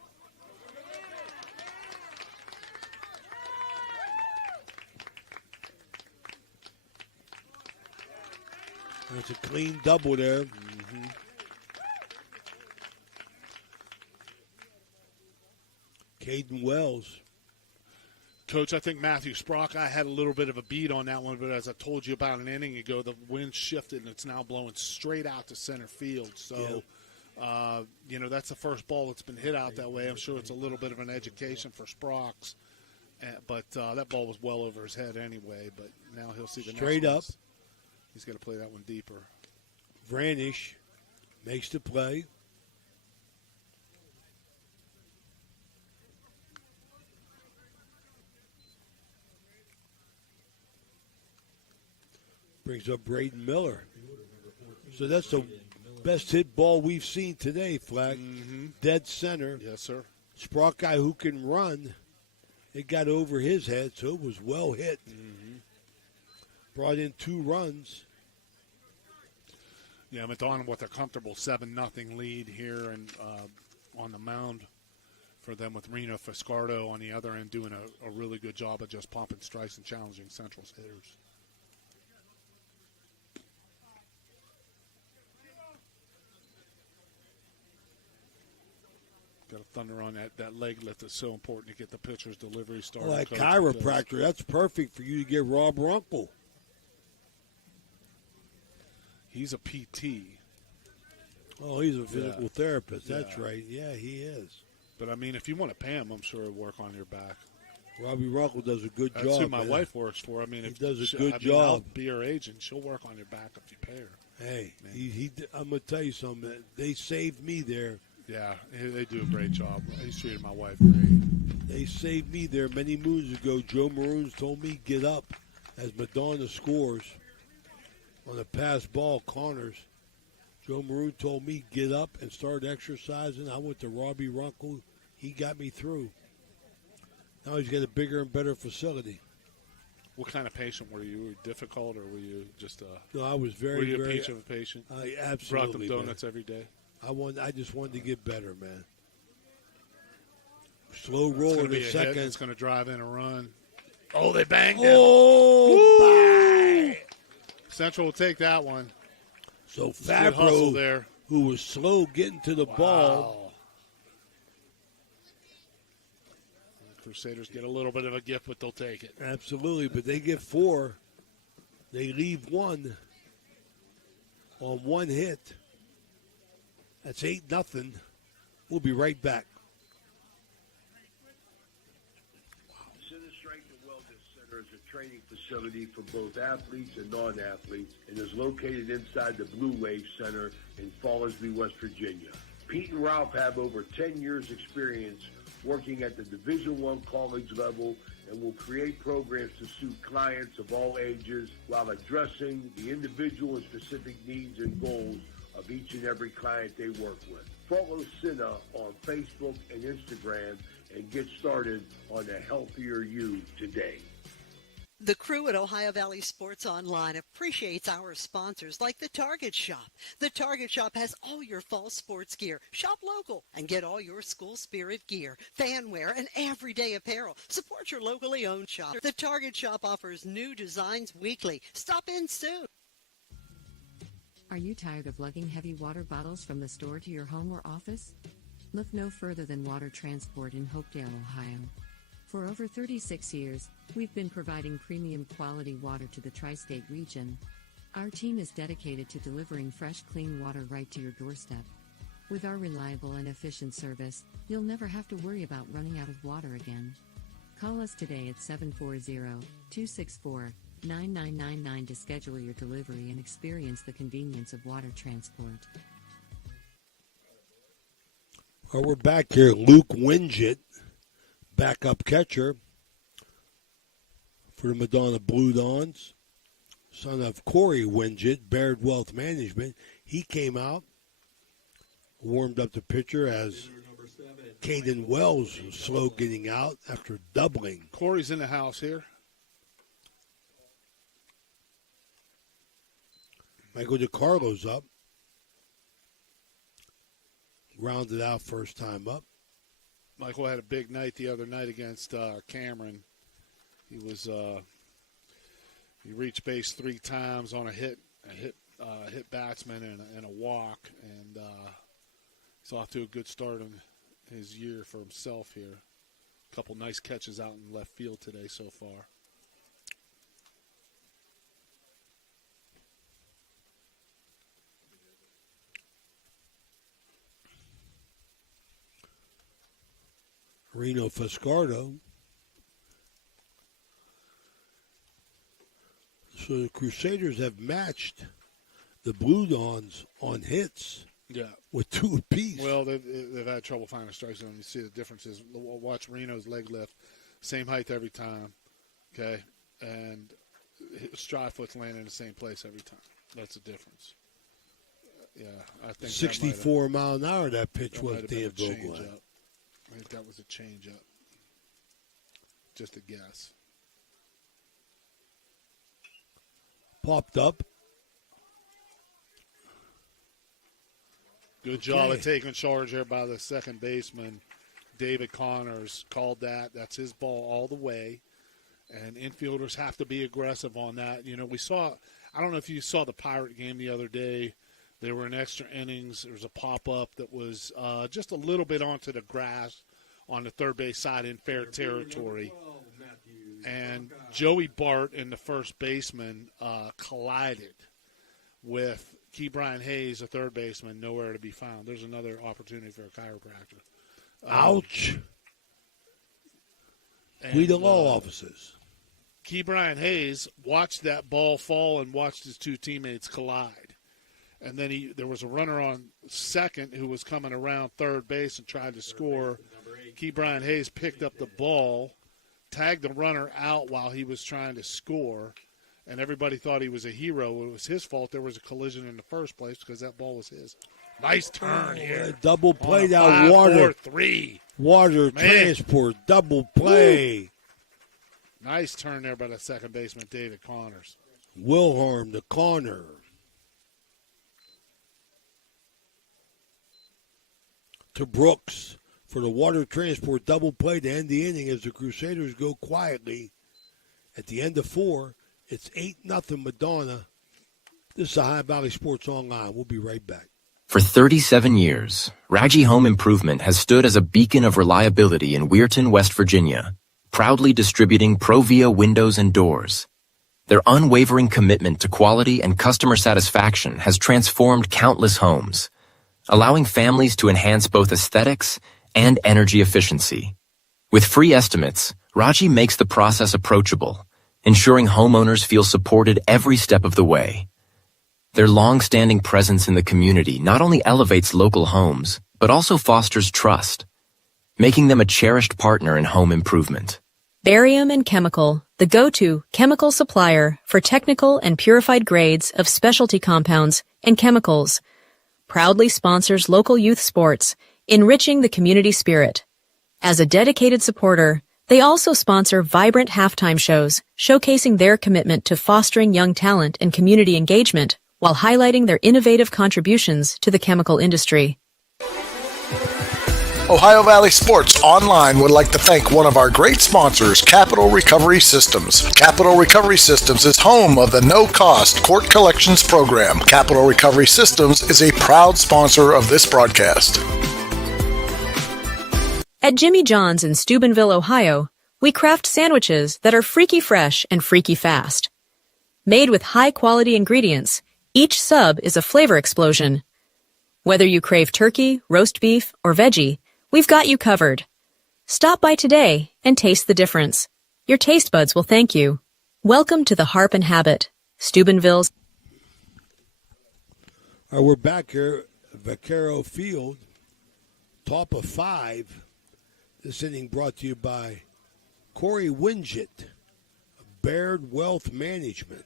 That's a clean double there. Mm-hmm. Caden Wells. Coach, I think Matthew Sprock, I had a little bit of a beat on that one, but as I told you about an inning ago, the wind shifted, and it's now blowing straight out to center field. So, that's the first ball that's been hit out that way. I'm sure it's a little bit of an education for Sprox, but that ball was well over his head anyway, but now he'll see the straight next up. ones. He's got to play that one deeper. Vranish makes the play. Brings up Braden Miller. So that's the best hit ball we've seen today, Flag. Mm-hmm. Dead center. Yes, sir. Sprock guy who can run. It got over his head, so it was well hit. Mm-hmm. Brought in 2 runs. Yeah, Madonna with a comfortable 7-0 lead here and on the mound for them with Reno Fiscardo on the other end doing a really good job of just pumping strikes and challenging Central's hitters. Got to thunder on that leg lift that's so important to get the pitcher's delivery started. Oh, that chiropractor, that's perfect for you to get Rob Runkle. He's a PT. Oh, he's a physical therapist. That's right. Yeah, he is. But, I mean, if you want to pay him, I'm sure he'll work on your back. Robbie Runkle does a good job. That's who my man. wife works for. I mean, he does a good job. I'll be her agent. She'll work on your back if you pay her. Hey, I'm going to tell you something. They saved me there. Yeah, they do a great job. He's treated my wife great. They saved me there many moons ago. Joe Maroons told me get up as Madonna scores on a pass ball, Connors. Joe Maroon told me get up and start exercising. I went to Robbie Runkle. He got me through. Now he's got a bigger and better facility. What kind of patient were you? Were you difficult, or were you just No, I was very, were you very. a patient of a patient? I absolutely. Brought them donuts every day. I just wanted to get better, man. Slow roller to second. It's going to drive in a run. Oh, they banged him. Oh, Central will take that one. So Good hustle Fabro, there. who was slow getting to the ball. Crusaders get a little bit of a gift, but they'll take it. Absolutely, but they get 4. They leave 1 on 1 hit. That's 8-0. We'll be right back. Center Strength and Wellness Center is a training facility for both athletes and non-athletes and is located inside the Blue Wave Center in Fallersby, West Virginia. Pete and Ralph have over 10 years experience working at the Division I college level and will create programs to suit clients of all ages while addressing the individual and specific needs and goals of each and every client they work with. Follow Cinna on Facebook and Instagram and get started on a healthier you today. The crew at Ohio Valley Sports Online appreciates our sponsors like the Target Shop. The Target Shop has all your fall sports gear. Shop local and get all your school spirit gear, fan wear, and everyday apparel. Support your locally owned shop. The Target Shop offers new designs weekly. Stop in soon. Are you tired of lugging heavy water bottles from the store to your home or office? Look no further than Water Transport in Hopedale, Ohio. For over 36 years, we've been providing premium quality water to the tri-state region. Our team is dedicated to delivering fresh, clean water right to your doorstep. With our reliable and efficient service, you'll never have to worry about running out of water again. Call us today at 740-264-9999 to schedule your delivery and experience the convenience of water transport. Well, we're back here. Luke Winget, backup catcher for the Madonna Blue Dons, son of Corey Winget, Baird Wealth Management. He came out, warmed up the pitcher as Caden Wells was slow getting out after doubling. Corey's in the house here. Michael DiCarlo's up. Grounded out first time up. Michael had a big night the other night against Cameron. He was he reached base 3 times on a hit batsman and a walk, and he's off to a good start on his year for himself here. A couple nice catches out in left field today so far. Reno Fiscardo. So the Crusaders have matched the Blue Dons on hits. Yeah, with 2 apiece. Well, they've had trouble finding strike zone. You see the differences. Watch Reno's leg lift, same height every time, okay, and stride foot's landing in the same place every time. That's the difference. Yeah, I think 64 mile an hour that pitch was Dan Vogel. I think that was a change-up. Just a guess. Popped up. Good job of taking charge there by the second baseman, David Connors. Called that. That's his ball all the way. And infielders have to be aggressive on that. You know, we saw – I don't know if you saw the Pirate game the other day. They were in extra innings. There was a pop-up that was just a little bit onto the grass on the third base side in fair territory. And Joey Bart and the first baseman collided with Key Brian Hayes, a third baseman, nowhere to be found. There's another opportunity for a chiropractor. Ouch. We the law offices. Key Brian Hayes watched that ball fall and watched his 2 teammates collide. And then there was a runner on second who was coming around third base and tried to score. Key Brian Hayes picked up the ball, tagged the runner out while he was trying to score, and everybody thought he was a hero. It was his fault there was a collision in the first place because that ball was his. Nice turn here. Double play down water. 5-4-3. Water transport, double play. Woo. Nice turn there by the second baseman, David Connors. Wilhelm the corner. To Brooks for the water transport double play to end the inning as the Crusaders go quietly. At the end of 4, it's 8-0 Madonna. This is Ohio Valley Sports Online. We'll be right back. For 37 years, Raggi Home Improvement has stood as a beacon of reliability in Weirton, West Virginia, proudly distributing Provia windows and doors. Their unwavering commitment to quality and customer satisfaction has transformed countless homes, allowing families to enhance both aesthetics and energy efficiency. With free estimates, Raggi makes the process approachable, ensuring homeowners feel supported every step of the way. Their long-standing presence in the community not only elevates local homes, but also fosters trust, making them a cherished partner in home improvement. Barium and Chemical, the go-to chemical supplier for technical and purified grades of specialty compounds and chemicals, proudly sponsors local youth sports, enriching the community spirit. As a dedicated supporter, they also sponsor vibrant halftime shows, showcasing their commitment to fostering young talent and community engagement, while highlighting their innovative contributions to the chemical industry. Ohio Valley Sports Online would like to thank one of our great sponsors, Capital Recovery Systems. Capital Recovery Systems is home of the no-cost court collections program. Capital Recovery Systems is a proud sponsor of this broadcast. At Jimmy John's in Steubenville, Ohio, we craft sandwiches that are freaky fresh and freaky fast. Made with high-quality ingredients, each sub is a flavor explosion. Whether you crave turkey, roast beef, or veggie, we've got you covered. Stop by today and taste the difference. Your taste buds will thank you. Welcome to the Harp and Habit, Steubenville's. All right, we're back here at Vaquero Field, top of 5. This inning brought to you by Corey Winget, Baird Wealth Management.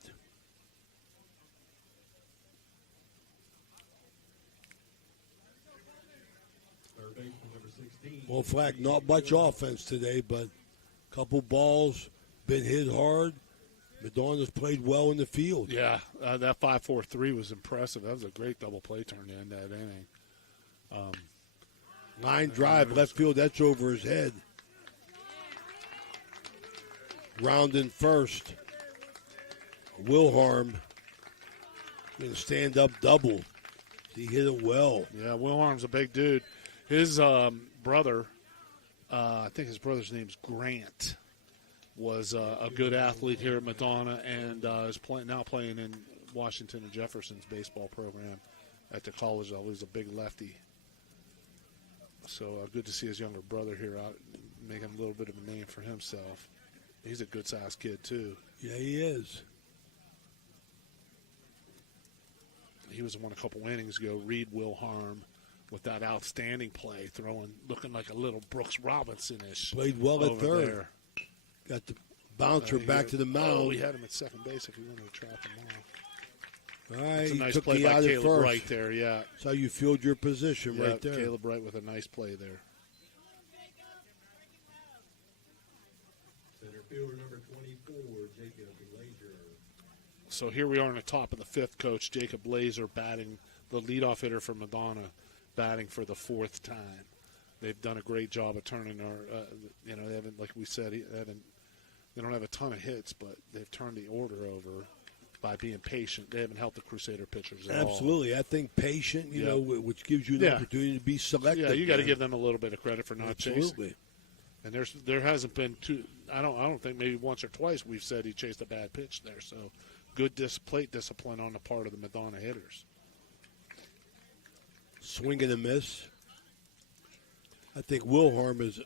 Well, Flack, not much offense today, but a couple balls, been hit hard. Madonna's played well in the field. Yeah, that 5-4-3 was impressive. That was a great double play turn to end that inning. Line drive, left field, that's over his head. Rounding first. Wilharm going to stand up double. He hit it well. Yeah, Wilharm's a big dude. His brother, I think his brother's name's Grant, was a good athlete here at Madonna and is now playing in Washington and Jefferson's baseball program at the college level. He's a big lefty. So good to see his younger brother here out making a little bit of a name for himself. He's a good-sized kid, too. Yeah, he is. He was one a couple innings ago, Reed Wilharm, with that outstanding play, looking like a little Brooks Robinson-ish. Played well at third. There. Got the bouncer back to the mound. Oh, we had him at second base if he wanted to trap him off. All right, That's a he nice took play the by out at Caleb first. Wright there, yeah. That's how you filled your position Yeah, right there. Caleb Wright with a nice play there. Center fielder number 24, Jacob Laser. So here we are in the top of the fifth, Coach. Jacob Laser batting, the leadoff hitter for Madonna, batting for the fourth time. They've done a great job of turning our, they haven't, like we said, they don't have a ton of hits, but they've turned the order over by being patient. They haven't helped the Crusader pitchers at all. Absolutely. I think patient, you know, which gives you an opportunity to be selective. Yeah, you got to give them a little bit of credit for not chasing. Absolutely. And there hasn't been I don't think maybe once or twice we've said he chased a bad pitch there. So good plate discipline on the part of the Madonna hitters. Swing and a miss. I think Wilharm is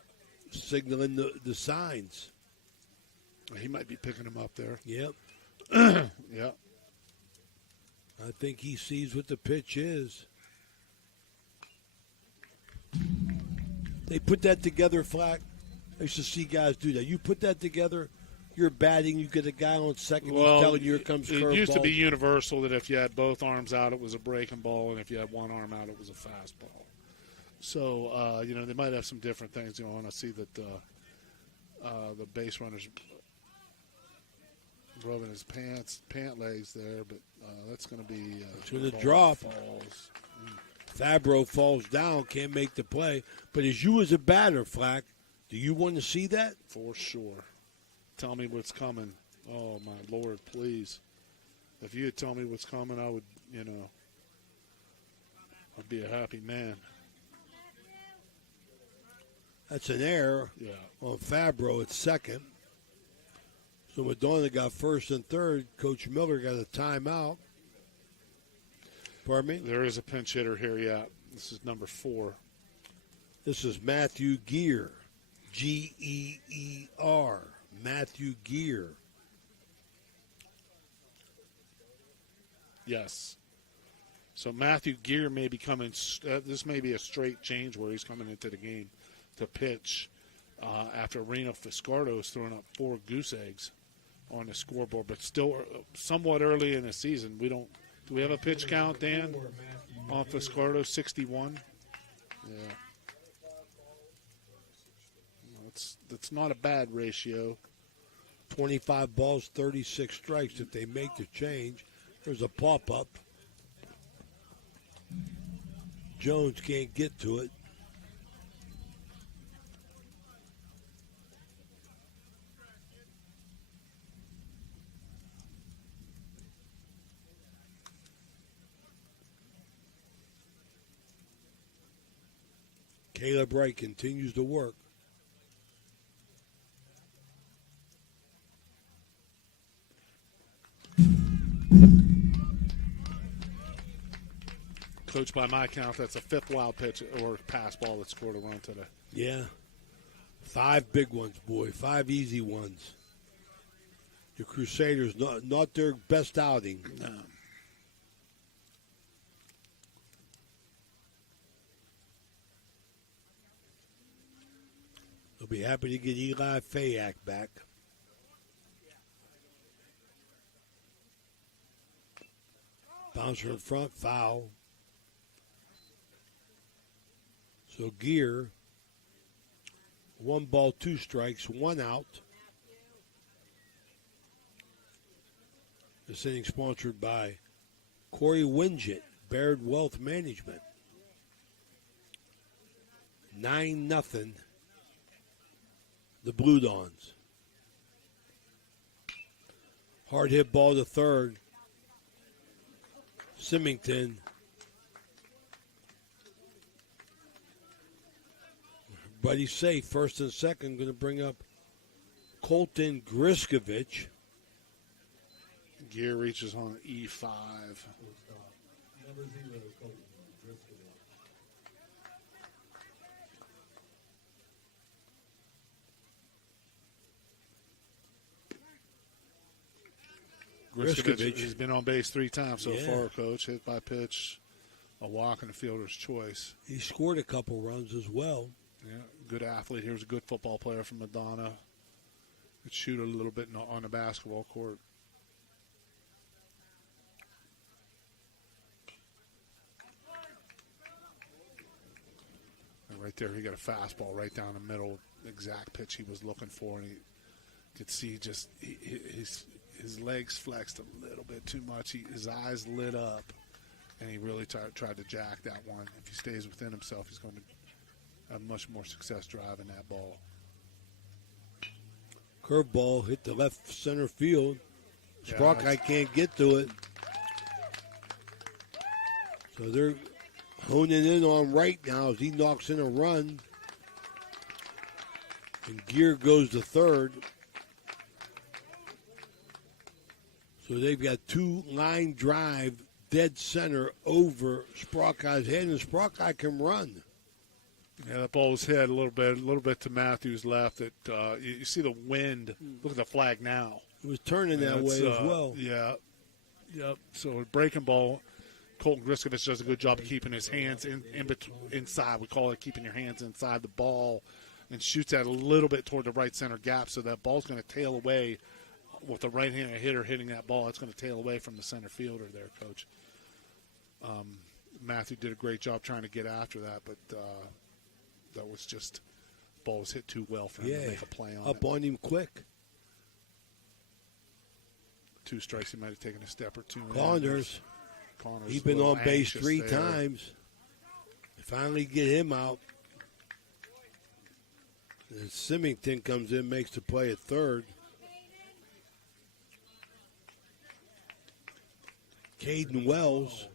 signaling the signs. He might be picking him up there. Yep. Yep. I think he sees what the pitch is. They put that together, Flack. I used to see guys do that. You put that together, you're batting, you get a guy on second, he's telling you here comes curveball. It used to be universal that if you had both arms out, it was a breaking ball, and if you had one arm out, it was a fastball. So, they might have some different things going on. I see that the base runner's rubbing his pant legs there, but that's going to be it's going to drop. Falls. Fabro falls down, can't make the play. But as you as a batter, Flack, do you want to see that? For sure. Tell me what's coming. Oh, my Lord, please. If you would tell me what's coming, I would, I'd be a happy man. That's an error on Fabro at second. So Madonna got first and third. Coach Miller got a timeout. Pardon me? There is a pinch hitter here, yeah. This is number 4. This is Matthew Geer. Geer. Matthew Geer. Yes. So Matthew Geer may be coming. This may be a straight change where he's coming into the game to pitch after Reno Fiscardo is throwing up 4 goose eggs on the scoreboard, but still somewhat early in the season. Do we have a pitch count, Dan, on Fiscardo? 61. Yeah. That's not a bad ratio. 25 balls, 36 strikes. If they make the change, there's a pop-up. Jones can't get to it. Caleb Wright continues to work. Coach, by my count, that's a fifth wild pitch or pass ball that scored a run today. Yeah. 5 big ones, boy. 5 easy ones. The Crusaders, not their best outing. No. They'll be happy to get Eli Fayak back. Bouncer in front, foul. So Gear, 1 ball, 2 strikes, 1 out. This inning sponsored by Corey Winget, Baird Wealth Management. 9-0. The Blue Dons. Hard hit ball to third. Symington. But he's safe. First and second going to bring up Colton Griskovich. Gear reaches on E5. Number 0, Colton Griskovich has been on base 3 times so far, Coach. Hit by pitch, a walk, and a fielder's choice. He scored a couple runs as well. Yeah, good athlete. Here's a good football player from Madonna. Could shoot a little bit on the basketball court. And right there, he got a fastball right down the middle, exact pitch he was looking for, and he could see just his legs flexed a little bit too much. His eyes lit up, and he really tried to jack that one. If he stays within himself, he's going to have much more success driving that ball. Curveball hit the left center field. Sprockeye can't get to it. So they're honing in on right now as he knocks in a run. And Gear goes to third. So they've got 2 line drive dead center over Sprockeye's head, and Sprockeye can run. Yeah, that ball was hit a little bit to Matthews left. That you see the wind. Look at the flag now. It was turning that way as well. Yeah, yep. So a breaking ball. Colton Griskovich does a good job of keeping his hands inside. We call it keeping your hands inside the ball, and shoots that a little bit toward the right center gap. So that ball's going to tail away with the right-handed hitter hitting that ball. It's going to tail away from the center fielder there, Coach. Matthew did a great job trying to get after that, but that was just ball was hit too well for him to make a play on up on him quick. 2 strikes, he might have taken a step or 2. Connors, he's been on base 3 times. They finally get him out. And Symington comes in, makes the play at third. Caden Wells,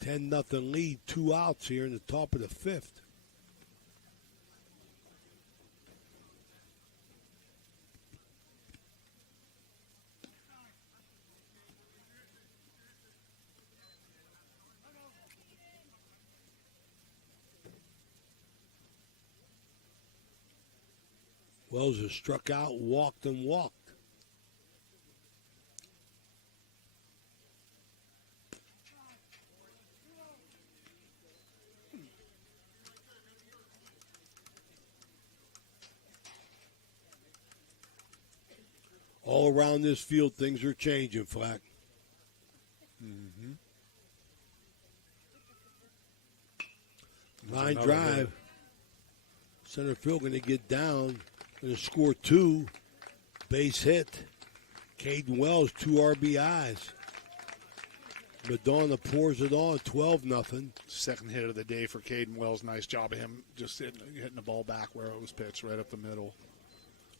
10-0 lead, 2 outs here in the top of the 5th. Wells has struck out, walked, and walked. All around this field, things are changing, Flack. Mm-hmm. Line drive. Center field going to get down. Going to score 2. Base hit. Caden Wells, 2 RBIs. Madonna pours it on, 12-0. Second hit of the day for Caden Wells. Nice job of him just hitting the ball back where it was pitched, right up the middle.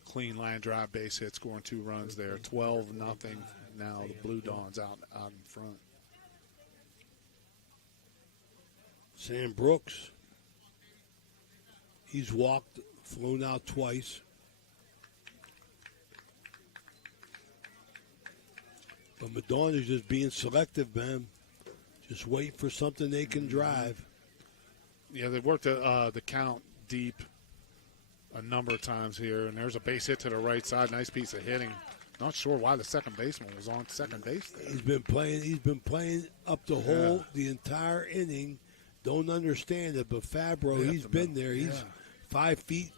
Clean line drive, base hit, scoring 2 runs there. 12-0 now. The Blue Dons out in front. Sam Brooks. He's walked, flown out twice. But Madonna's just being selective, man. Just wait for something they can drive. Yeah, they worked the count deep a number of times here, and there's a base hit to the right side. Nice piece of hitting. Not sure why the second baseman was on second base there. He's been playing up the hole the entire inning. Don't understand it, but Fabro, he's been there. He's 5 feet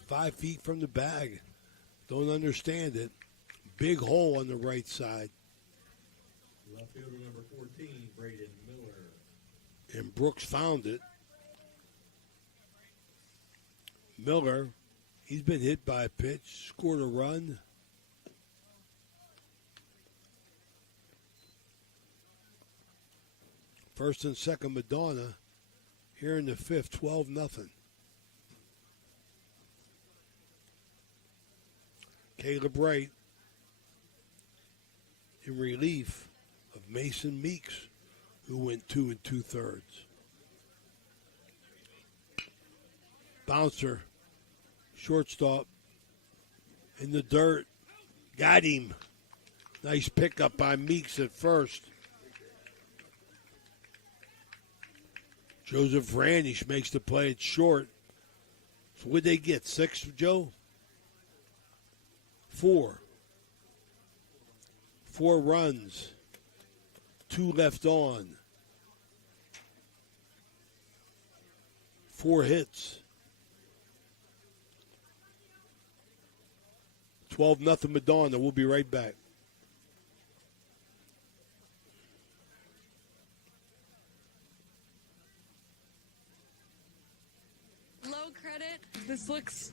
from the bag. Don't understand it. Big hole on the right side. Left fielder number 14, Braden Miller. And Brooks found it. Miller, he's been hit by a pitch, scored a run. First and second, Madonna. Here in the fifth, 12-0. Caleb Wright in relief of Mason Meeks, who went 2 2/3. Bouncer, shortstop, in the dirt. Got him. Nice pickup by Meeks at first. Joseph Ranish makes the play at short. So what'd they get? 6, Joe? 4. 4 runs. 2 left on. 4 hits. 12-0 Madonna. We'll be right back. Low credit. This looks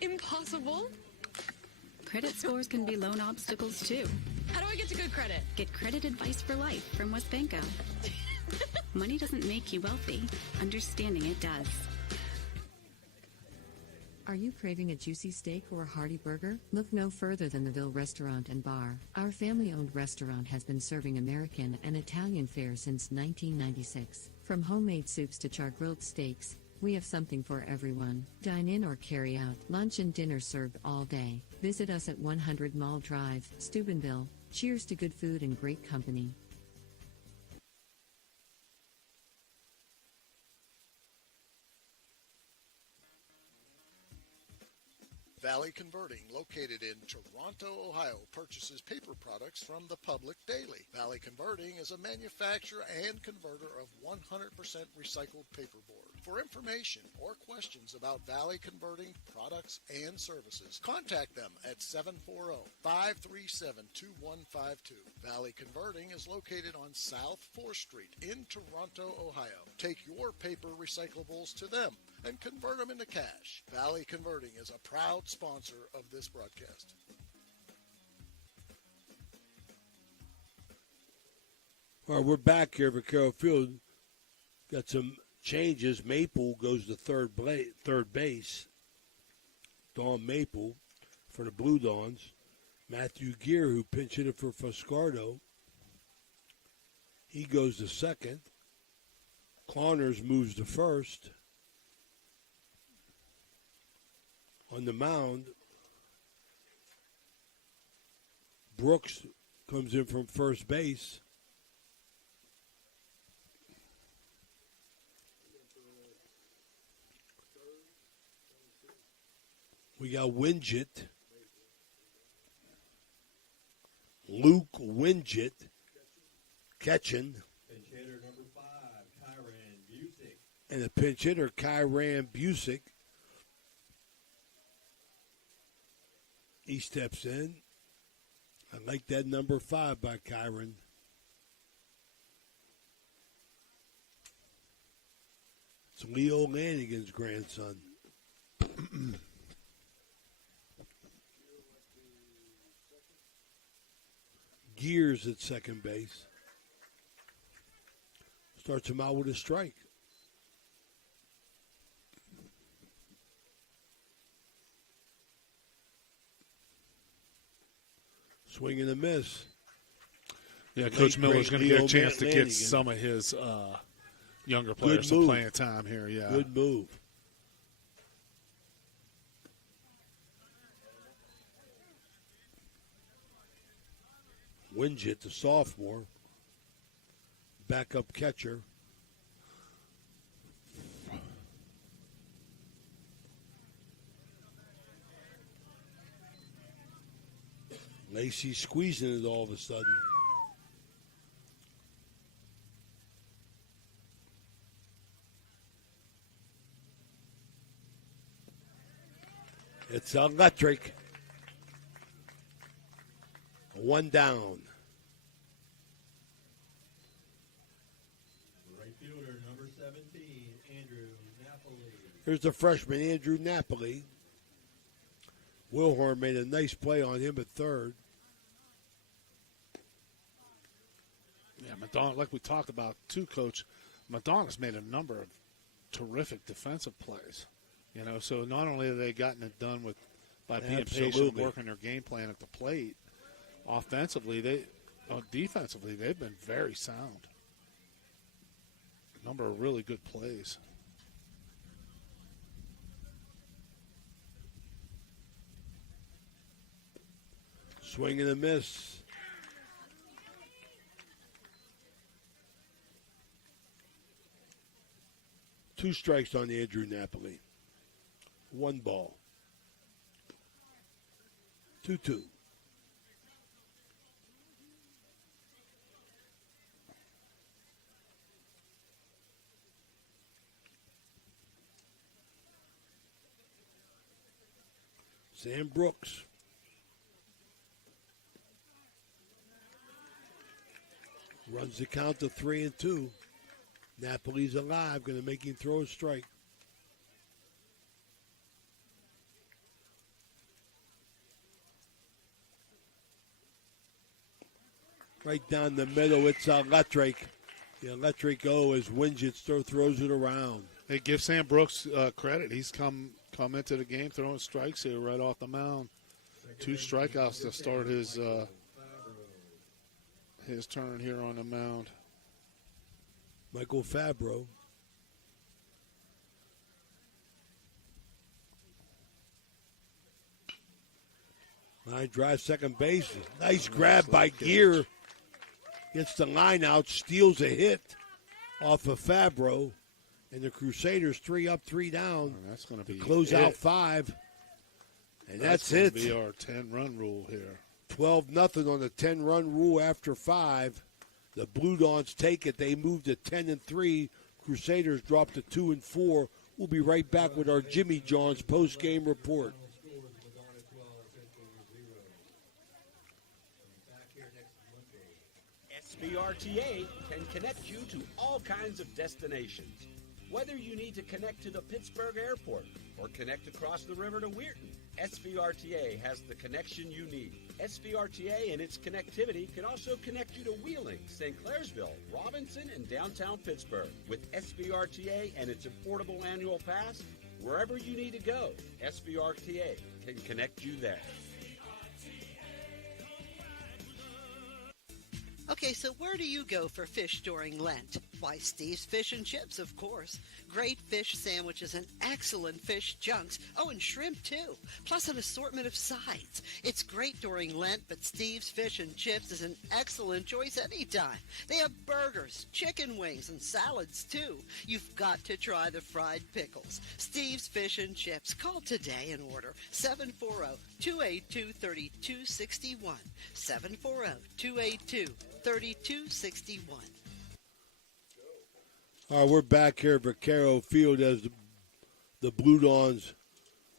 impossible. Credit scores can be loan obstacles too. How do I get to good credit? Get credit advice for life from WestBanco. Money doesn't make you wealthy. Understanding it does. Are you craving a juicy steak or a hearty burger? Look no further than the Ville Restaurant and Bar. Our family-owned restaurant has been serving American and Italian fare since 1996. From homemade soups to char-grilled steaks, we have something for everyone. Dine in or carry out. Lunch and dinner served all day. Visit us at 100 Mall Drive, Steubenville. Cheers to good food and great company. Valley Converting, located in Toronto, Ohio, purchases paper products from the public daily. Valley Converting is a manufacturer and converter of 100% recycled paperboard. For information or questions about Valley Converting products and services, contact them at 740-537-2152. Valley Converting is located on South 4th Street in Toronto, Ohio. Take your paper recyclables to them and convert them into cash. Valley Converting is a proud sponsor of this broadcast. All right, we're back here at Carroll Field. Got some changes. Maple goes to third base. Dawn Maple for the Blue Dawns. Matthew Gear, who pinch hit it for Foscardo, he goes to second. Connors moves to first. On the mound, Brooks comes in from first base. We got Winget. Luke Winget catching. Pinch hitter number 5, Kyran Busick. And the pinch hitter, Kyran Busick. He steps in. I like that number 5 by Kyron. It's Leo Lanigan's grandson. Gears at second base. Starts him out with a strike. Swing and a miss. Yeah, Coach Miller's going to get a chance to get some of his younger players some playing time here. Yeah, good move. Winget, the sophomore, backup catcher Lacey squeezing it all of a sudden. It's electric. One down. Right fielder, number 17, Andrew Napoli. Here's the freshman, Andrew Napoli. Wilhorn made a nice play on him at third. Yeah, Madonna, like we talked about too, Coach, Madonna's made a number of terrific defensive plays. You know, so not only have they gotten it done by being patient and working their game plan at the plate, defensively, they've been very sound. A number of really good plays. Swing and a miss. Two strikes on Andrew Napoli. One ball. 2-2. Sam Brooks. Runs the count to 3-2. Napoli's alive, going to make him throw a strike. Right down the middle, it's electric. The electric as Winget throws it around. Hey, give Sam Brooks credit. He's come into the game throwing strikes here right off the mound. 2 strikeouts to start his turn here on the mound. Michael Fabro. Line drive, second base. Nice grab by Gear. Gets the line out, steals a hit off of Fabro. And the Crusaders 3 up, 3 down. That's going to be close out 5. And that's it. Be our 10-run rule here. 12-0 on the 10-run rule after 5. The Blue Dons take it. They move to 10-3. Crusaders drop to 2-4. We'll be right back with our Jimmy John's post-game report. SBRTA can connect you to all kinds of destinations. Whether you need to connect to the Pittsburgh Airport or connect across the river to Weirton, SBRTA has the connection you need. SBRTA and its connectivity can also connect you to Wheeling, St. Clairsville, Robinson, and downtown Pittsburgh. With SBRTA and its affordable annual pass, wherever you need to go, SBRTA can connect you there. Okay, so where do you go for fish during Lent? Why, Steve's Fish and Chips, of course. Great fish sandwiches and excellent fish junks. Oh, and shrimp, too. Plus an assortment of sides. It's great during Lent, but Steve's Fish and Chips is an excellent choice anytime. They have burgers, chicken wings, and salads, too. You've got to try the fried pickles. Steve's Fish and Chips. Call today and order 740-282-3261. 740-282-3261. All right, we're back here at Vaquero Field as the Blue Dons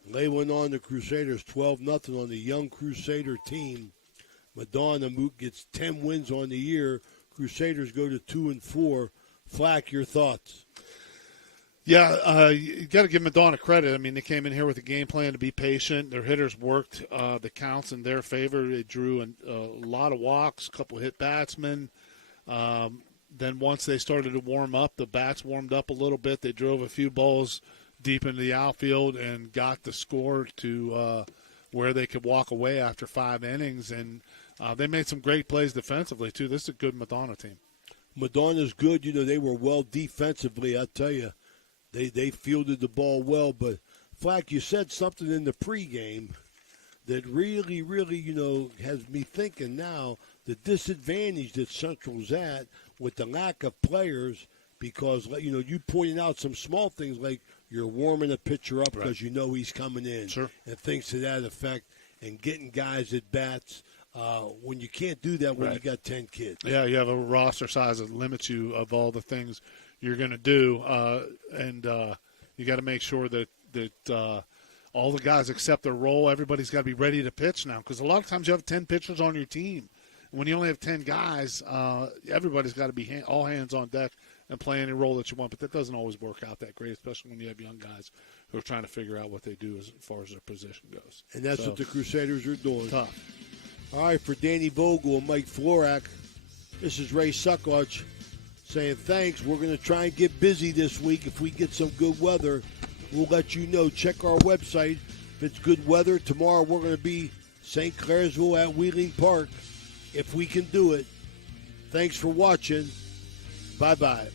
lay one on the Crusaders, 12-0 on the young Crusader team. Madonna gets 10 wins on the year. Crusaders go to 2-4. Flack, your thoughts? Yeah, you got to give Madonna credit. I mean, they came in here with a game plan to be patient. Their hitters worked the counts in their favor. They drew a lot of walks, a couple hit batsmen. Then once they started to warm up, the bats warmed up a little bit. They drove a few balls deep into the outfield and got the score to where they could walk away after 5 innings. And they made some great plays defensively, too. This is a good Madonna team. Madonna's good. You know, they were well defensively, I tell you. They fielded the ball well. But, Flack, you said something in the pregame that really, really, you know, has me thinking now the disadvantage that Central's at with the lack of players because, you know, you pointed out some small things like you're warming a pitcher up because you know he's coming in and things to that effect and getting guys at bats. when you can't do that when Right. you got 10 kids. Yeah, you have a roster size that limits you of all the things you're going to do, and you got to make sure that all the guys accept their role. Everybody's got to be ready to pitch now, because a lot of times you have 10 pitchers on your team. When you only have 10 guys, everybody's got to be all hands on deck and play any role that you want. But that doesn't always work out that great, especially when you have young guys who are trying to figure out what they do as far as their position goes. And that's what the Crusaders are doing. Tough. All right, for Danny Vogel and Mike Florak, this is Ray Suckoch saying thanks. We're going to try and get busy this week. If we get some good weather, we'll let you know. Check our website. If it's good weather, tomorrow we're going to be St. Clairsville at Wheeling Park. If we can do it. Thanks for watching. Bye-bye.